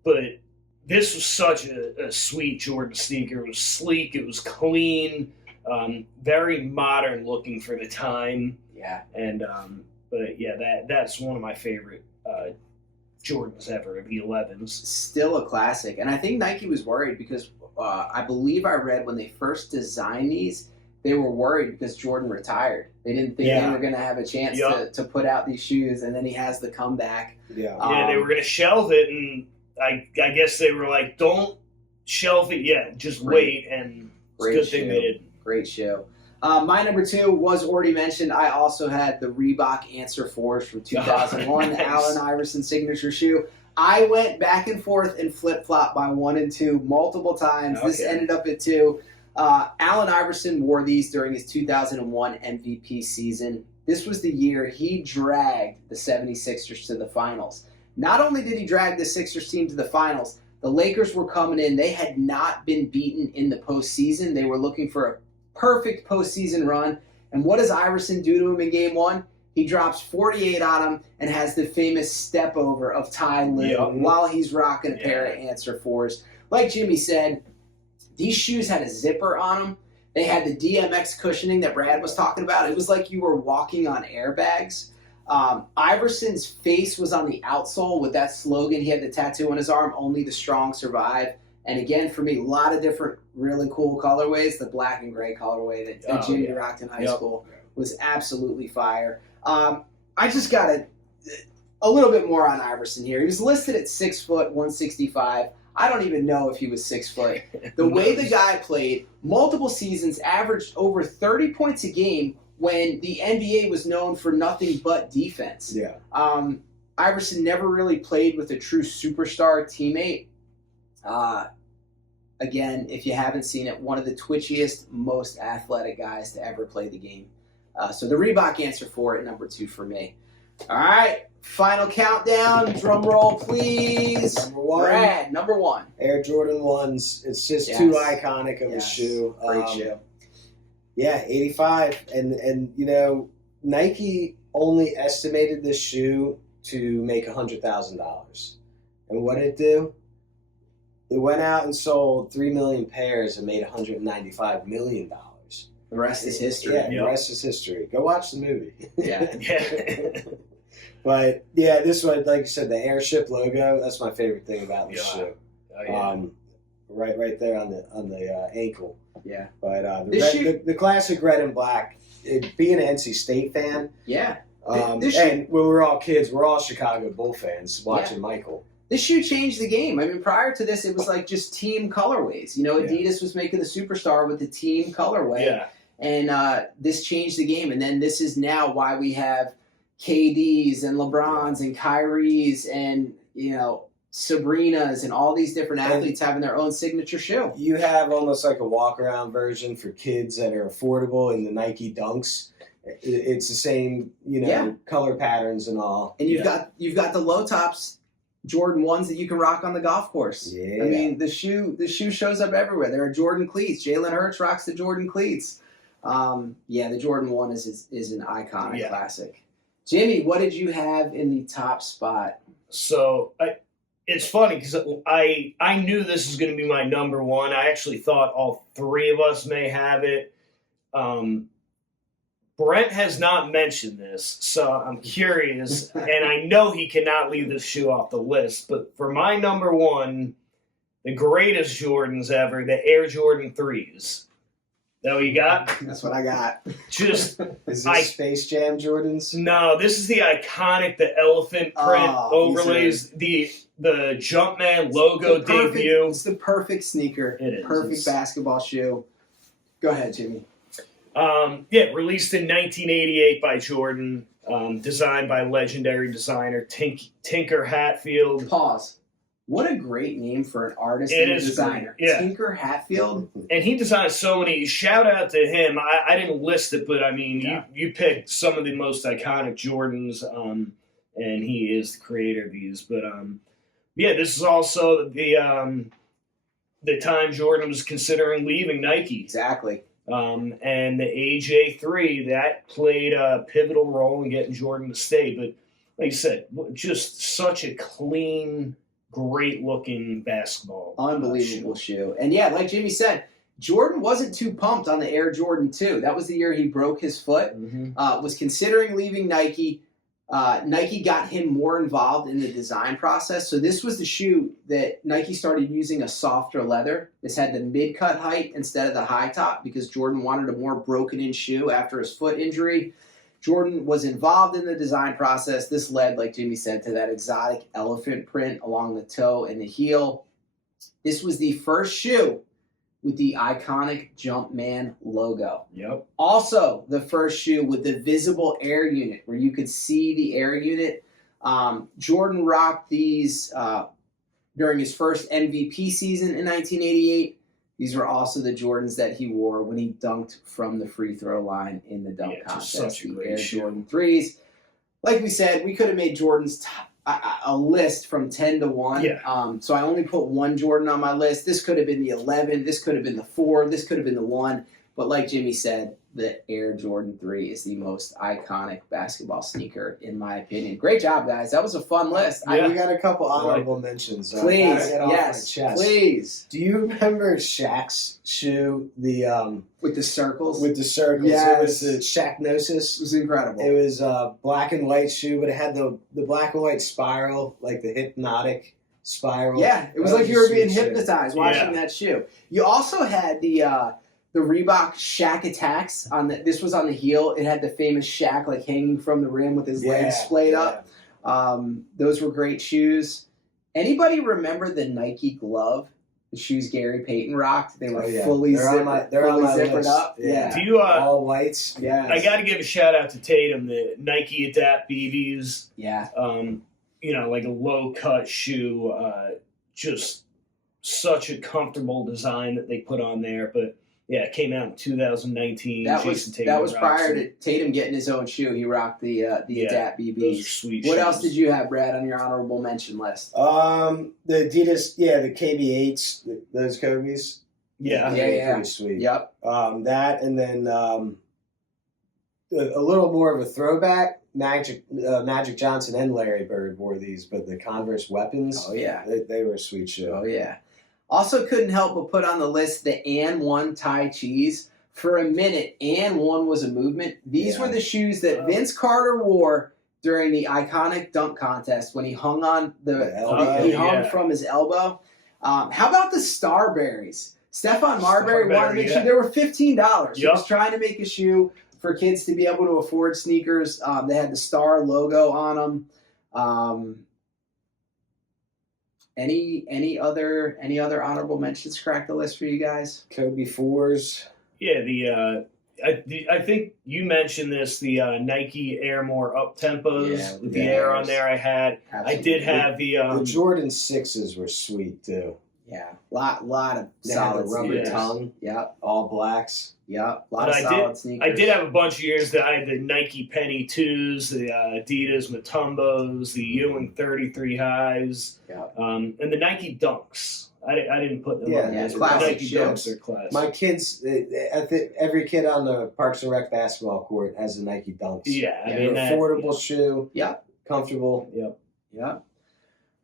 But this was such a sweet Jordan sneaker. It was sleek. It was clean. Very modern looking for the time. Yeah. And but yeah, that's one of my favorite Jordans ever, the 11s. Still a classic. And I think Nike was worried because I believe I read when they first designed these, they were worried because Jordan retired. They didn't think they were going to have a chance to put out these shoes, and then he has the comeback. Yeah, they were going to shelve it, and I guess they were like, don't shelve it yet, just wait, and it's a good thing they didn't. Great show. My number 2 was already mentioned. I also had the Reebok Answer 4s from 2001, the Allen Iverson signature shoe. I went back and forth and flip-flop by 1 and 2 multiple times. Okay. This ended up at 2. Allen Iverson wore these during his 2001 MVP season. This was the year he dragged the 76ers to the finals. Not only did he drag the Sixers team to the finals, the Lakers were coming in. They had not been beaten in the postseason. They were looking for a perfect postseason run. And what does Iverson do to him in Game 1? He drops 48 on him and has the famous step over of Ty Lue while he's rocking a pair of Answer 4s. Like Jimmy said, these shoes had a zipper on them. They had the DMX cushioning that Brad was talking about. It was like you were walking on airbags. Iverson's face was on the outsole with that slogan. He had the tattoo on his arm, "Only the strong survive." And again, for me, a lot of different really cool colorways. The black and gray colorway that Jimmy rocked in high school was absolutely fire. I just got a little bit more on Iverson here. He was listed at 6 foot, 165. I don't even know if he was 6 foot. The way the guy played, multiple seasons, averaged over 30 points a game when the NBA was known for nothing but defense. Yeah. Iverson never really played with a true superstar teammate. Again, if you haven't seen it, one of the twitchiest, most athletic guys to ever play the game. So the Reebok Answer 4 at number 2 for me. All right, final countdown. Drum roll, please. Number 1. Brad, number 1. Air Jordan 1s. It's just too iconic of a shoe. Great shoe. Yeah, 85. And you know, Nike only estimated this shoe to make $100,000. And what did it do? It went out and sold 3 million pairs and made $195 million. The rest is history. Yeah, the rest is history. Go watch the movie. Yeah. But yeah, this one, like you said, the airship logo. That's my favorite thing about this shoe. Right there on the ankle. Yeah. But the classic red and black. Being an NC State fan. Yeah. And when we were all kids, we're all Chicago Bull fans watching Michael. This shoe changed the game. I mean, prior to this, it was like just team colorways. You know, Adidas was making the Superstar with the team colorway. Yeah. And this changed the game. And then this is now why we have KDs and LeBrons and Kyries and, you know, Sabrinas and all these different athletes having their own signature shoe. You have almost like a walk-around version for kids that are affordable in the Nike Dunks. It's the same, you know, color patterns and all. And you've got the low tops Jordan 1s that you can rock on the golf course. Yeah. I mean, the shoe shows up everywhere. There are Jordan cleats. Jalen Hurts rocks the Jordan cleats. The Jordan 1 is an iconic classic. Jimmy, what did you have in the top spot? So it's funny because I knew this was going to be my number 1. I actually thought all 3 of us may have it. Brent has not mentioned this, so I'm curious, and I know he cannot leave this shoe off the list, but for my number 1, the greatest Jordans ever, the Air Jordan 3s. That what you got? That's what I got. Just is this Space Jam Jordans? No, this is the iconic, the elephant print overlays, the Jumpman logo debut. It's the perfect sneaker. It is. Perfect basketball shoe. Go ahead, Jimmy. Released in 1988 by Jordan, designed by legendary designer Tinker Hatfield. Pause. What a great name for an artist and a designer. Yeah. Tinker Hatfield. And he designed so many. Shout out to him. I didn't list it, but I mean, you picked some of the most iconic Jordans, and he is the creator of these. But this is also the time Jordan was considering leaving Nike. Exactly. And the AJ3, that played a pivotal role in getting Jordan to stay. But like I said, just such a clean, great-looking basketball. Unbelievable shoe. And yeah, like Jimmy said, Jordan wasn't too pumped on the Air Jordan 2. That was the year he broke his foot. Was considering leaving Nike. Nike got him more involved in the design process. So this was the shoe that Nike started using a softer leather. This had the mid-cut height instead of the high top because Jordan wanted a more broken-in shoe after his foot injury. Jordan was involved in the design process. This led, like Jimmy said, to that exotic elephant print along the toe and the heel. This was the first shoe with the iconic Jumpman logo. Yep. Also, the first shoe with the visible air unit, where you could see the air unit. Jordan rocked these during his first MVP season in 1988. These were also the Jordans that he wore when he dunked from the free throw line in the dunk contest. Such a the great Air shoe. Jordan 3s. Like we said, we could have made Jordan's a list from 10 to 1. Yeah. So I only put one Jordan on my list. This could have been the 11. This could have been the 4. This could have been the 1. But like Jimmy said, the Air Jordan 3 is the most iconic basketball sneaker, in my opinion. Great job, guys. That was a fun list. We got a couple honorable mentions. Please, Get off my yes, chest. please. Do you remember Shaq's shoe? The With the circles? with the circles. Yes. It was the Shaqnosis. It was incredible. It was a black and white shoe, but it had the black and white spiral, like the hypnotic spiral. Yeah, it was That like was you a were being sweet shoe. hypnotized watching that shoe. You also had the Reebok Shaq Attacks on the. This was on the heel. It had the famous Shaq like hanging from the rim with his legs splayed up. Those were great shoes. Anybody remember the Nike glove? The shoes Gary Payton rocked. They were fully zippered list. up. Yeah. Do you? All whites. Yes. I got to give a shout out to Tatum, the Nike Adapt BBs. Yeah. Like a low cut shoe. Just such a comfortable design that they put on there. But yeah, it came out in 2019. That was rocked prior some- to Tatum getting his own shoe. He rocked the Adapt BBs. Those are sweet What shoes. else did you have, Brad, on your honorable mention list? The Adidas, the KB8s, those Kobe's. Yeah. they were pretty sweet. Yep. That, and then a little more of a throwback. Magic Johnson and Larry Bird wore these, but the Converse Weapons. Oh yeah. They were a sweet shoe. Oh yeah. Also couldn't help but put on the list the and one Thai cheese. For a minute, and one was a movement. These were the shoes that Vince Carter wore during the iconic dunk contest when he hung on from his elbow. How about the Starberries? Stephon Marbury wanted to make sure they were $15. He was trying to make a shoe for kids to be able to afford sneakers. They had the Star logo on them. Any other honorable mentions crack the list for you guys? Kobe 4s. Yeah, I think you mentioned this, the Nike Air More Up Tempos with the air on there. I did have the Jordan 6s were sweet too. Yeah, lot of They had solid a rubber sneakers. tongue. Yep, All blacks. yep, lot of solid sneakers. I did have a bunch of years that I had the Nike Penny 2s, the Adidas Matumbos, the Ewing 33 highs, and the Nike Dunks. I didn't put them on yeah, there. classic Nike shoes. Dunks are classic. My kids, every kid on the Parks and Rec basketball court has a Nike Dunks. Yeah, I They're mean, an affordable shoe. Yep. Comfortable. Yep.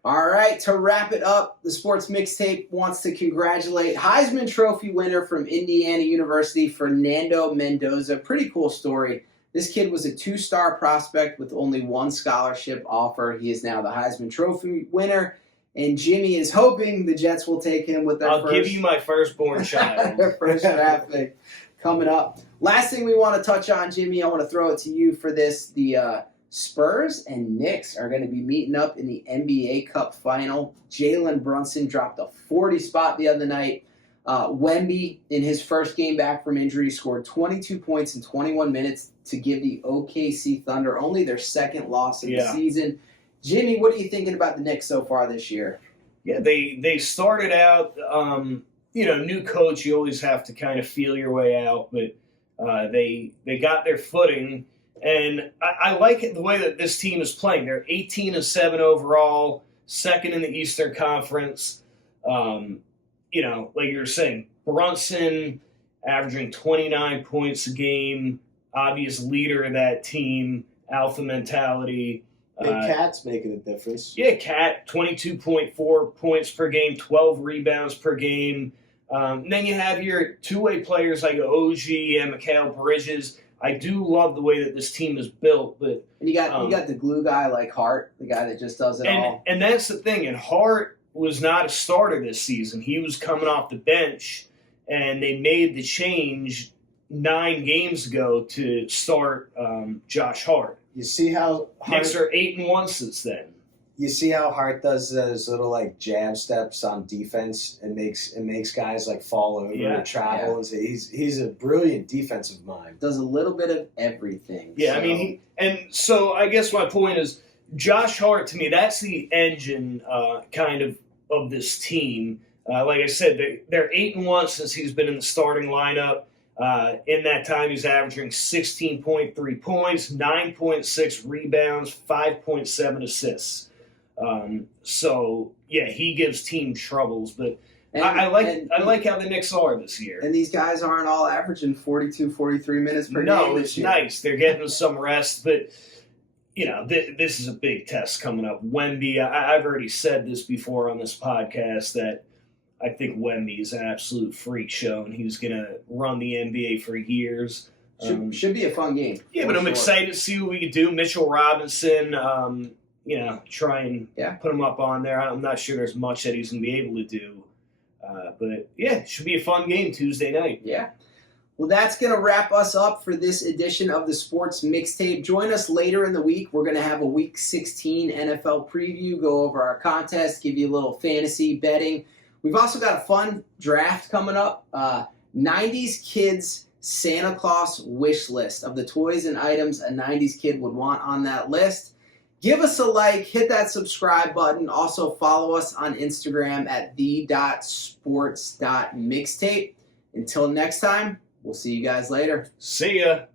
All right, to wrap it up, the Sports Mixtape wants to congratulate Heisman Trophy winner from Indiana University, Fernando Mendoza. Pretty cool story. This kid was a 2-star prospect with only one scholarship offer. He is now the Heisman Trophy winner, and Jimmy is hoping the Jets will take him with their I'll give you my firstborn child. their first draft pick coming up. Last thing we want to touch on, Jimmy, I want to throw it to you for this. The Spurs and Knicks are going to be meeting up in the NBA Cup final. Jalen Brunson dropped a 40 spot the other night. Wemby, in his first game back from injury, scored 22 points in 21 minutes to give the OKC Thunder only their second loss of the season. Jimmy, what are you thinking about the Knicks so far this year? Yeah, they started out, new coach, you always have to kind of feel your way out, but they got their footing. And I like it the way that this team is playing. They're 18-7 overall, second in the Eastern Conference. Like you were saying, Brunson averaging 29 points a game, obvious leader of that team, alpha mentality. Cat's making a difference. Yeah, Cat, 22.4 points per game, 12 rebounds per game. Then you have your two-way players like OG and Mikal Bridges. I do love the way that this team is built, but And you got the glue guy like Hart, the guy that just does it all. And that's the thing. And Hart was not a starter this season. He was coming off the bench, and they made the change 9 games ago to start Josh Hart. You see how Knicks are 8-1 since then. You see how Hart does those little like jab steps on defense and makes guys like fall over and travel. And he's a brilliant defensive mind. Does a little bit of everything. Yeah, so. I mean, so I guess my point is Josh Hart, to me, that's the engine kind of this team. Like I said, they're 8-1 since he's been in the starting lineup. In that time, he's averaging 16.3 points, 9.6 rebounds, 5.7 assists. So yeah, he gives team troubles, but I like how the Knicks are this year. And these guys aren't all averaging 42, 43 minutes per game. No, it's nice. They're getting some rest, but this is a big test coming up. Wemby, I've already said this before on this podcast that I think Wemby is an absolute freak show, and he's going to run the NBA for years. Should be a fun game. Yeah, but I'm excited to see what we could do. Mitchell Robinson, try and put him up on there. I'm not sure there's much that he's going to be able to do. But, yeah, it should be a fun game Tuesday night. Yeah. Well, that's going to wrap us up for this edition of the Sports Mixtape. Join us later in the week. We're going to have a Week 16 NFL preview, go over our contest, give you a little fantasy betting. We've also got a fun draft coming up. 90s Kids Santa Claus wish list of the toys and items a 90s kid would want on that list. Give us a like, hit that subscribe button. Also follow us on Instagram at the.sports.mixtape. Until next time, we'll see you guys later. See ya.